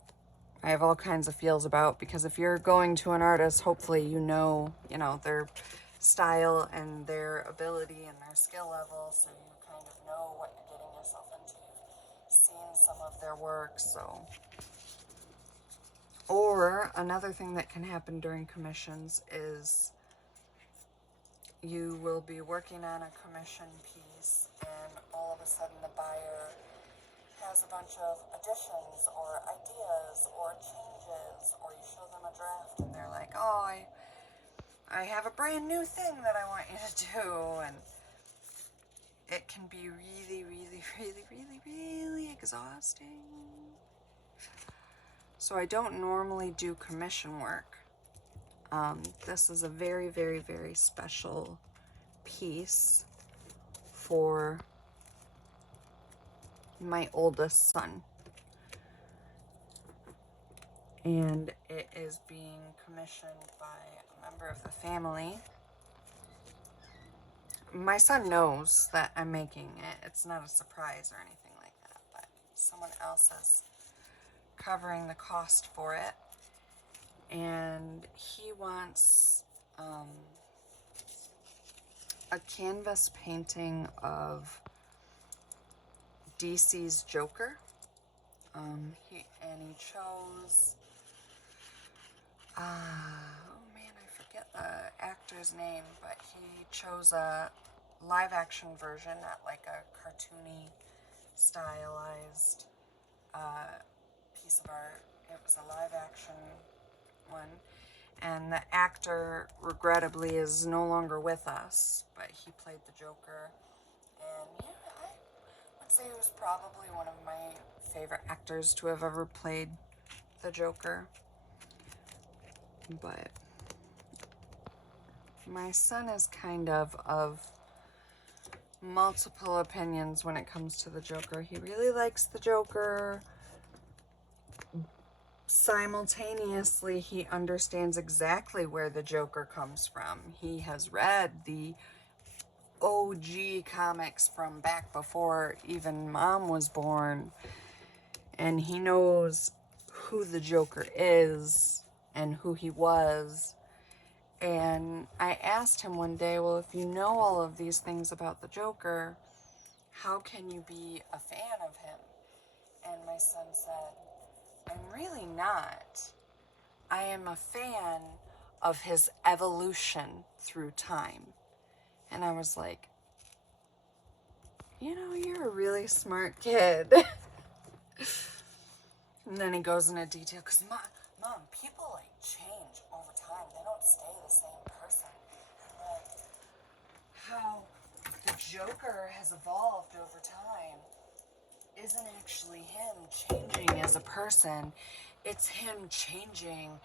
I have all kinds of feels about, because if you're going to an artist, hopefully you know their style and their ability and their skill level, so you kind of know what you're getting yourself into. You've seen some of their work, so. Or another thing that can happen during commissions is you will be working on a commission piece and all of a sudden the buyer has a bunch of additions or ideas or changes, or you show them a draft and they're like, oh, I have a brand new thing that I want you to do, and it can be really, really, really, really, really exhausting. So I don't normally do commission work. This is a very, very, very special piece for my oldest son. And it is being commissioned by a member of the family. My son knows that I'm making it. It's not a surprise or anything like that, but someone else is covering the cost for it. And he wants a canvas painting of DC's Joker. He chose, oh man, I forget the actor's name, but he chose a live action version, not like a cartoony, stylized piece of art. It was a live action one. And the actor, regrettably, is no longer with us, but he played the Joker. And yeah, I would say he was probably one of my favorite actors to have ever played the Joker. But my son is kind of multiple opinions when it comes to the Joker. He really likes the Joker. Simultaneously, he understands exactly where the Joker comes from. He has read the OG comics from back before even Mom was born, and he knows who the Joker is and who he was. And I asked him one day, well, if you know all of these things about the Joker, how can you be a fan of him? And my son said, I'm really not. I am a fan of his evolution through time. And I was like, you know, you're a really smart kid. And then he goes into detail, because mom, people like change over time. They don't stay the same person. And like how the Joker has evolved over time isn't actually him changing as a person. It's him changing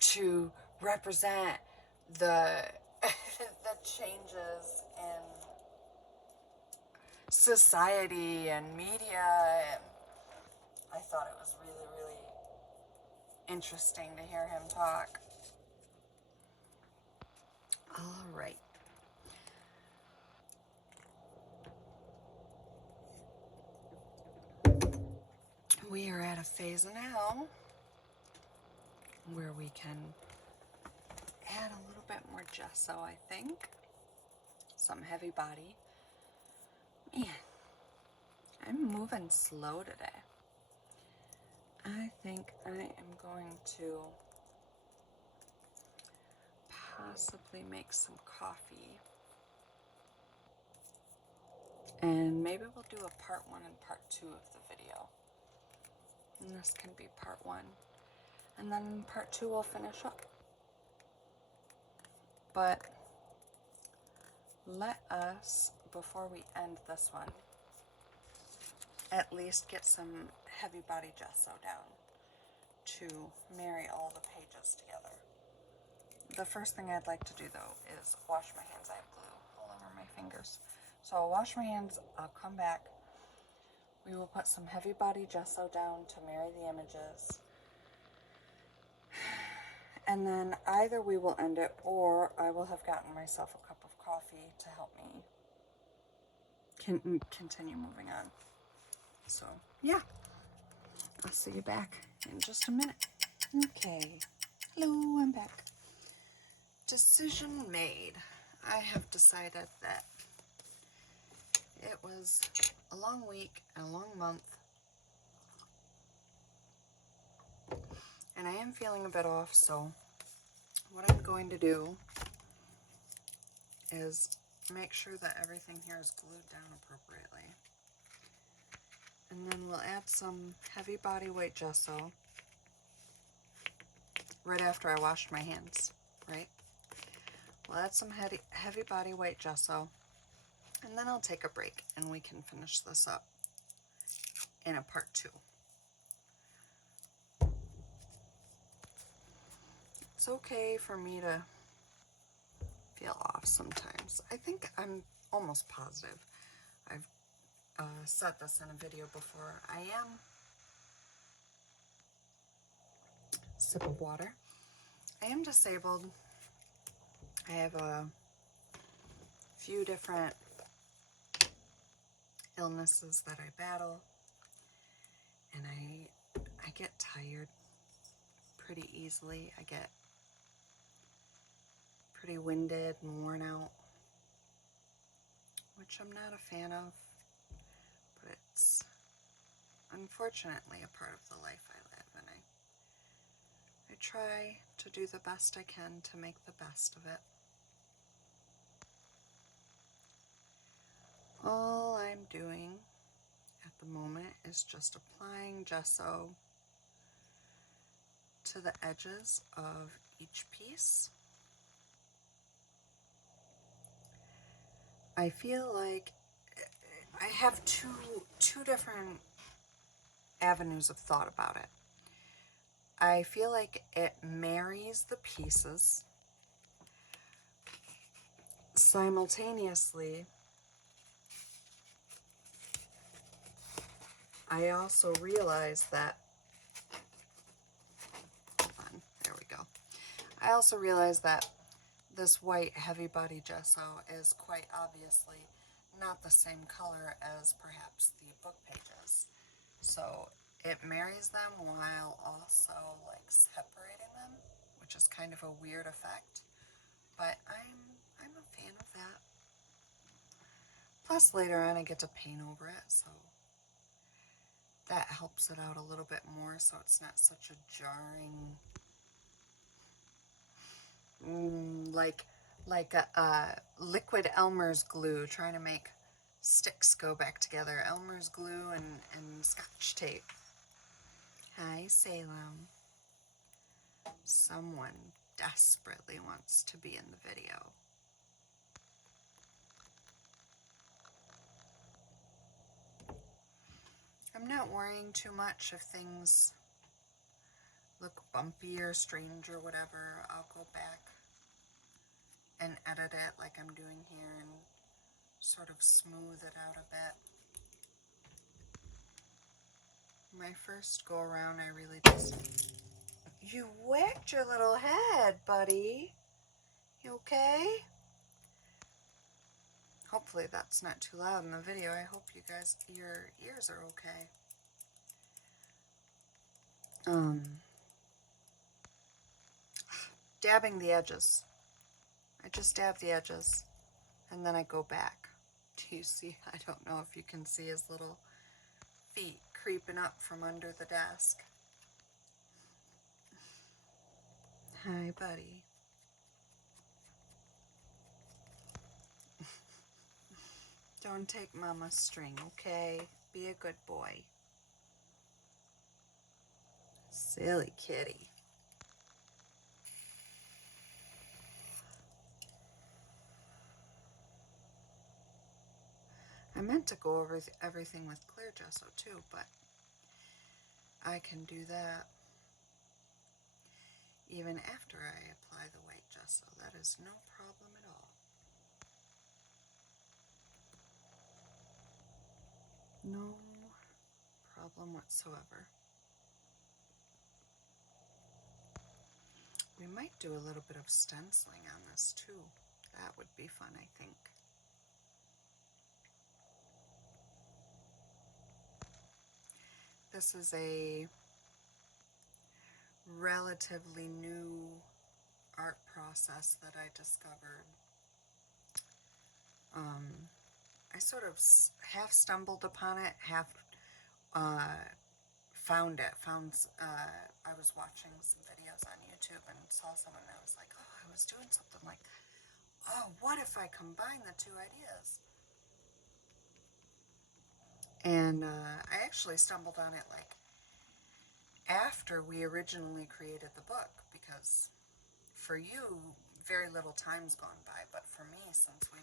to represent the the changes in society and media. And I thought it was really, really interesting to hear him talk. All right. We are at a phase now where we can add a little bit more gesso, I think. Some heavy body. Man, I'm moving slow today. I think I am going to possibly make some coffee. And maybe we'll do a part 1 and part 2 of the video. And this can be part 1. And then part 2 we'll finish up. But let us, before we end this one, at least get some heavy body gesso down to marry all the pages together. The first thing I'd like to do though is wash my hands. I have glue all over my fingers. So I'll wash my hands, I'll come back. We will put some heavy body gesso down to marry the images. And then either we will end it or I will have gotten myself a cup of coffee to help me continue moving on. So, yeah. I'll see you back in just a minute. Okay. Hello, I'm back. Decision made. I have decided that it was a long week and a long month. And I am feeling a bit off, so what I'm going to do is make sure that everything here is glued down appropriately. And then we'll add some heavy body weight gesso right after I washed my hands, right? We'll add some heavy body weight gesso, and then I'll take a break and we can finish this up in a part 2. It's okay for me to feel off sometimes. I think I'm almost positive. I've said this in a video before. I am, sip of water. I am disabled. I have a few different illnesses that I battle, and I get tired pretty easily. I get pretty winded and worn out, which I'm not a fan of, but it's unfortunately a part of the life I live, and I try to do the best I can to make the best of it. All I'm doing at the moment is just applying gesso to the edges of each piece. I feel like I have two different avenues of thought about it. I feel like it marries the pieces. Simultaneously, I also realize that, hold on, there we go. I also realize that this white heavy body gesso is quite obviously not the same color as perhaps the book pages. So it marries them while also like separating them, which is kind of a weird effect, but I'm a fan of that. Plus later on I get to paint over it, so that helps it out a little bit more, so it's not such a jarring, like a liquid Elmer's glue trying to make sticks go back together. Elmer's glue and Scotch tape. Hi, Salem. Someone desperately wants to be in the video. I'm not worrying too much if things look bumpy or strange or whatever. I'll go back and edit it like I'm doing here and sort of smooth it out a bit. My first go around, I really just... You whacked your little head, buddy. You okay? Hopefully that's not too loud in the video. I hope you guys, your ears are okay. Dabbing the edges. I just dab the edges and then I go back. Do you see? I don't know if you can see his little feet creeping up from under the desk. Hi, buddy. Don't take Mama's string, okay? Be a good boy. Silly kitty. I meant to go over everything with clear gesso too, but I can do that even after I apply the white gesso. That is no problem at all. No problem whatsoever. We might do a little bit of stenciling on this too. That would be fun, I think. This is a relatively new art process that I discovered. I sort of half stumbled upon it, half found it. I was watching some videos on YouTube and saw someone and I was like, oh, I was doing something like, oh, what if I combine the two ideas? And I actually stumbled on it like after we originally created the book, because for you, very little time's gone by, but for me, since we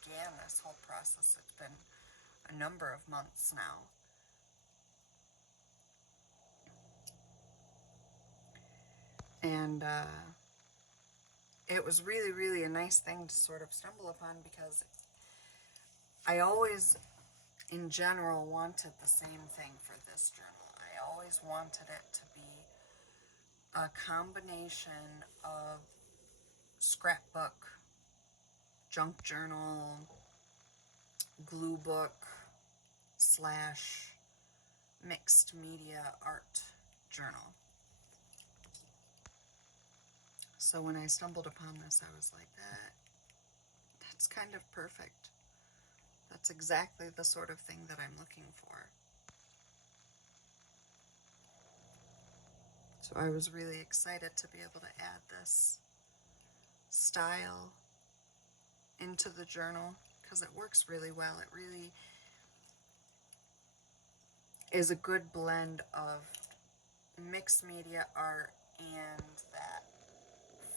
began this whole process, it's been a number of months now. And it was really, really a nice thing to sort of stumble upon, because I always, in general, wanted the same thing for this journal. I always wanted it to be a combination of scrapbook, junk journal, glue book, / mixed media art journal. So when I stumbled upon this, I was like, that's kind of perfect. That's exactly the sort of thing that I'm looking for. So I was really excited to be able to add this style into the journal, because it works really well. It really is a good blend of mixed media art and that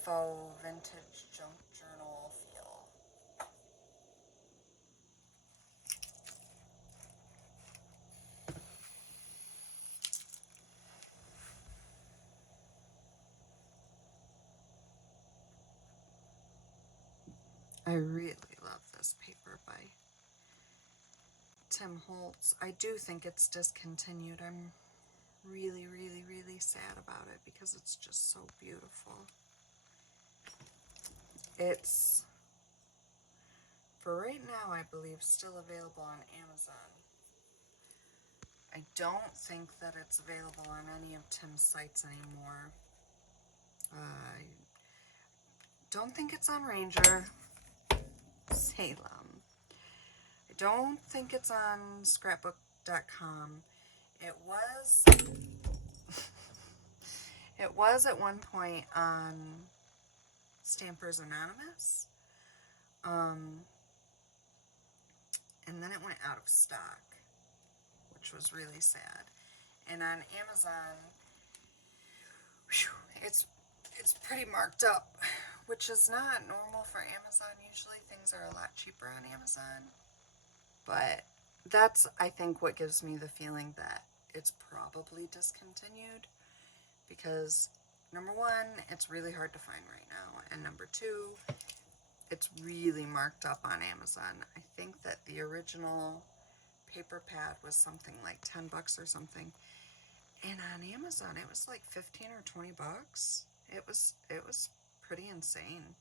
faux vintage junk journal feel. I really love this paper by Tim Holtz. I do think it's discontinued. I'm really, really, really sad about it, because it's just so beautiful. It's, for right now, I believe, still available on Amazon. I don't think that it's available on any of Tim's sites anymore. I don't think it's on Ranger, Salem. I don't think it's on scrapbook.com. It was it was at one point on Stampers Anonymous. And then it went out of stock, which was really sad. And on Amazon, it's pretty marked up, which is not normal for Amazon. Usually things are a lot cheaper on Amazon. But that's, I think, what gives me the feeling that it's probably discontinued, because number one, it's really hard to find right now, and number two, it's really marked up on Amazon. I think that the original paper pad was something like 10 bucks or something, and on Amazon it was like 15 or 20 bucks. It was pretty insane.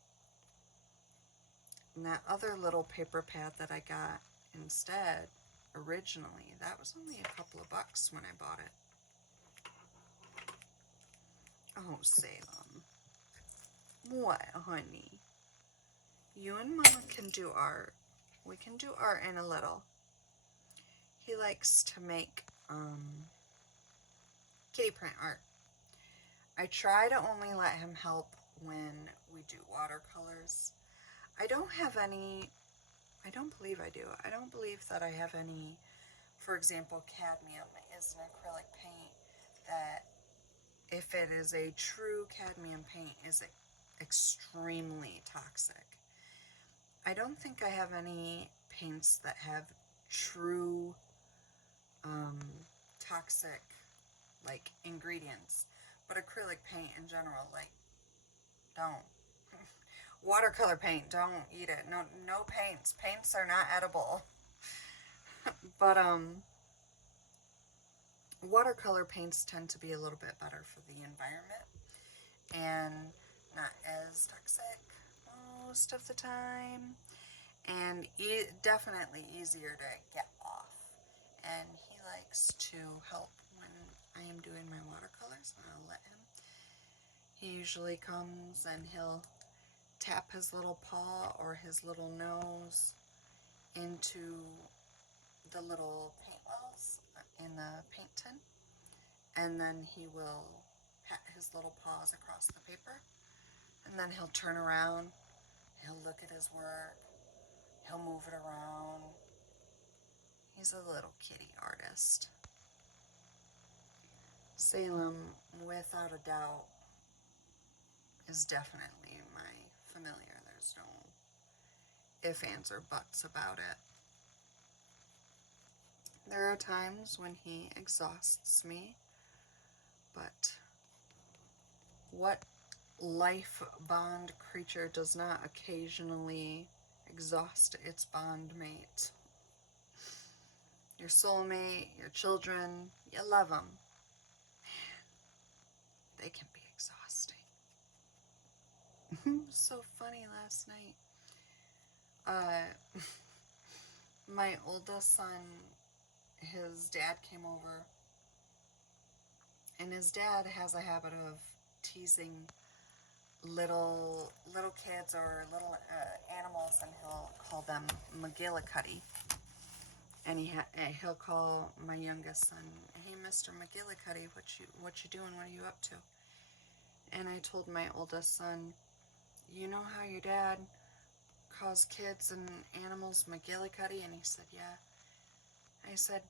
And that other little paper pad that I got instead originally, that was only a couple of bucks when I bought it. Oh, Salem. What, honey? You and Mama can do art. We can do art in a little. He likes to make kitty print art. I try to only let him help when we do watercolors. I don't have any, I don't believe I do. I don't believe that I have any, for example, cadmium is an acrylic paint that, if it is a true cadmium paint, is extremely toxic. I don't think I have any paints that have true toxic like ingredients, but acrylic paint in general, like, don't. Watercolor paint, don't eat it. No paints. Paints are not edible. But watercolor paints tend to be a little bit better for the environment and not as toxic most of the time, and definitely easier to get off. And he likes to help when I am doing my watercolors, and I'll let him. He usually comes and he'll tap his little paw or his little nose into the little paint wells in the paint tin, and then he will pat his little paws across the paper, and then he'll turn around, he'll look at his work, he'll move it around. He's a little kitty artist. Salem, without a doubt, is definitely my familiar. There's no ifs, ands, or buts about it. There are times when he exhausts me, but what life bond creature does not occasionally exhaust its bond mate. Your soulmate, your children, you love them. Man, they can be exhausting. It was so funny last night. My oldest son, his dad came over, and his dad has a habit of teasing little kids or little animals, and he'll call them McGillicuddy. And he'll call my youngest son, "Hey, Mr. McGillicuddy, what you doing? What are you up to?" And I told my oldest son, "You know how your dad calls kids and animals McGillicuddy?" And he said, "Yeah." I said,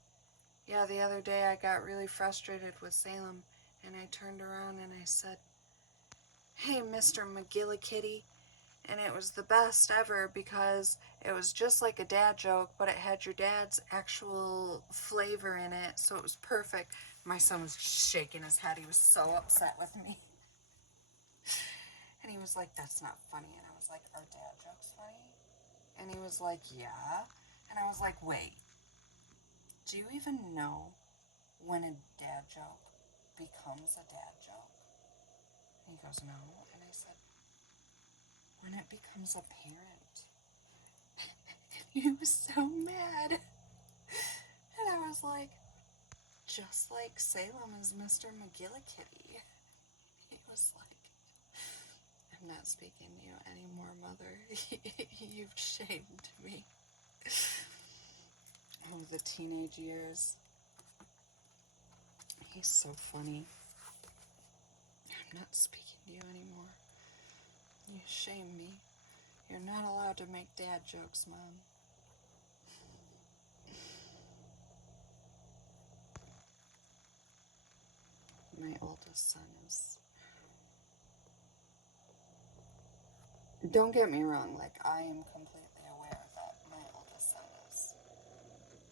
"Yeah, the other day I got really frustrated with Salem, and I turned around and I said, 'Hey, Mr. McGillicuddy.' And it was the best ever because it was just like a dad joke, but it had your dad's actual flavor in it, so it was perfect." My son was shaking his head. He was so upset with me. And he was like, "That's not funny." And I was like, "Are dad jokes funny?" And he was like, "Yeah." And I was like, "Wait, do you even know when a dad joke becomes a dad joke?" And he goes, "No." And I said, "When it becomes apparent." He was so mad. And I was like, "Just like Salem is Mr. McGillicuddy." He was like, "I'm not speaking to you anymore, Mother. You've shamed me." Oh, the teenage years. He's so funny. "I'm not speaking to you anymore. You shame me. You're not allowed to make dad jokes, Mom." My oldest son is... Don't get me wrong, like, I am completely aware that my oldest son is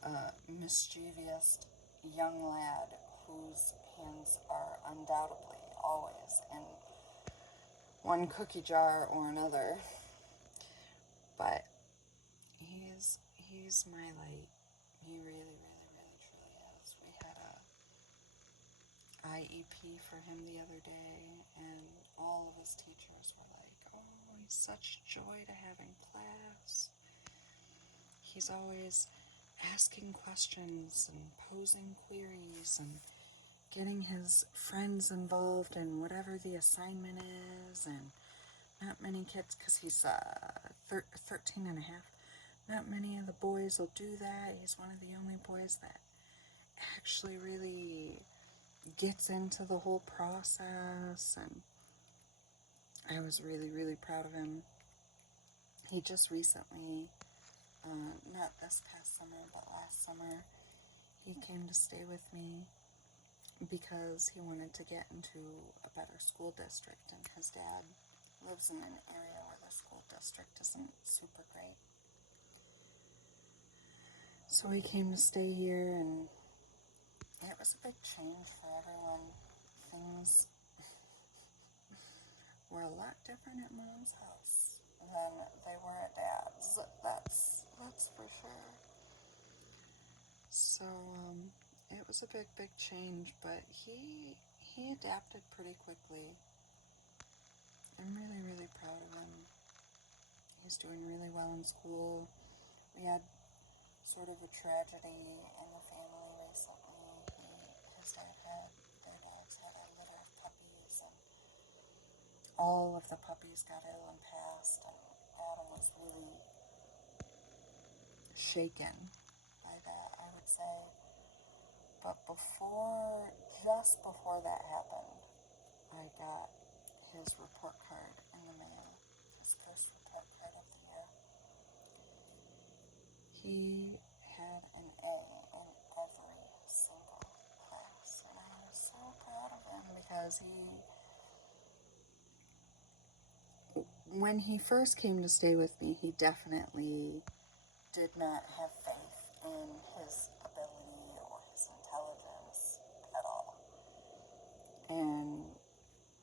a mischievous young lad whose hands are undoubtedly always in one cookie jar or another. But he's my light. He really, really, really, truly is. We had a IEP for him the other day, and all of his teachers were like, "Oh, he's such joy to have in class. He's always asking questions and posing queries and getting his friends involved in whatever the assignment is." And not many kids, because he's 13 and a half, not many of the boys will do that. He's one of the only boys that actually really gets into the whole process, and I was really, really proud of him. He just recently, not this past summer, but last summer, he came to stay with me because he wanted to get into a better school district, and his dad lives in an area where the school district isn't super great. So he came to stay here, and it was a big change for everyone. Things were a lot different at Mom's house than they were at Dad's. That's for sure. So it was a big change, but he adapted pretty quickly. I'm really, really proud of him. He's doing really well in school. We had sort of a tragedy in the family recently. Their dogs had a litter of puppies, and all of the puppies got ill and passed, and Adam was really shaken by that, I would say. But just before that happened, I got his report card in the mail, his first report card of the year. He had an A in every single class, and I was so proud of him because when he first came to stay with me, he definitely did not have faith in his ability or his intelligence at all. And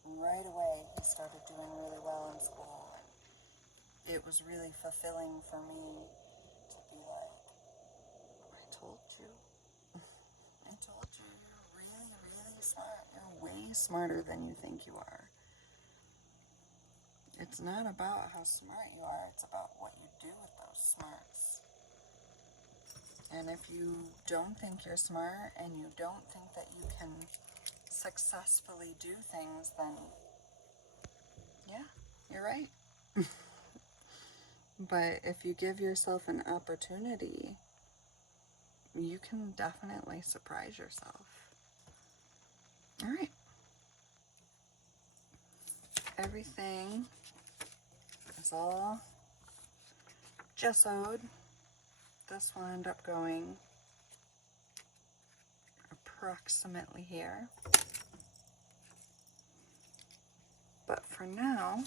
right away he started was really fulfilling for me to be like, I told you. I told you, you're really, really smart. You're way smarter than you think you are. It's not about how smart you are, it's about what you do with those smarts. And if you don't think you're smart and you don't think that you can successfully do things, then yeah, you're right. But if you give yourself an opportunity, you can definitely surprise yourself. All right. Everything is all gessoed. This will end up going approximately here. But for now,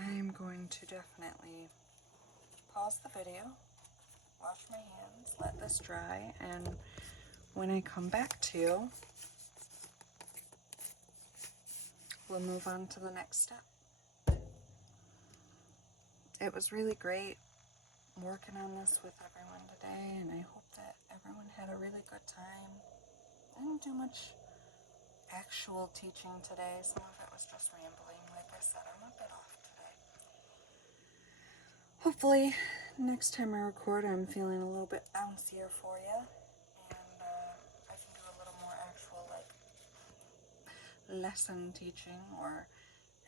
I'm going to definitely pause the video, wash my hands, let this dry, and when I come back to you, we'll move on to the next step. It was really great working on this with everyone today, and I hope that everyone had a really good time. I didn't do much actual teaching today. Some of it was just rambling. Like I said, I'm a bit off today. Hopefully, next time I record, I'm feeling a little bit bouncier for you, and I can do a little more actual, like, lesson teaching or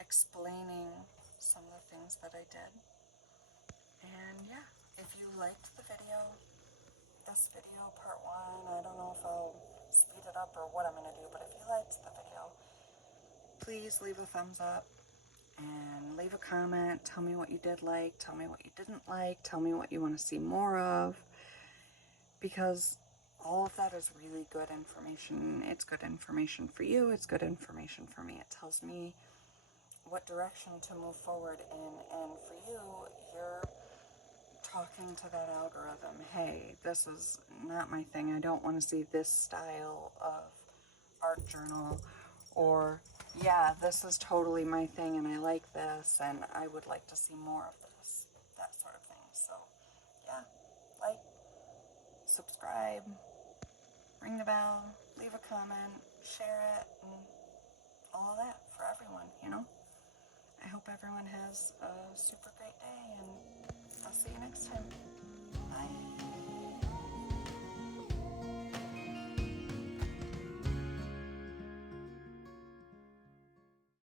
explaining some of the things that I did. And yeah, if you liked the video, this video, part 1, I don't know if I'll speed it up or what I'm going to do, but if you liked the video, please leave a thumbs up and leave a comment. Tell me what you did like, tell me what you didn't like, tell me what you want to see more of, because all of that is really good information. It's good information for you, it's good information for me. It tells me what direction to move forward in, and for you, you're talking to that algorithm, hey, this is not my thing, I don't want to see this style of art journal, or yeah, this is totally my thing and I like this and I would like to see more of this, that sort of thing. So yeah, like, subscribe, ring the bell, leave a comment, share it, and all of that for everyone, you know? I hope everyone has a super great day, and I'll see you next time. Bye.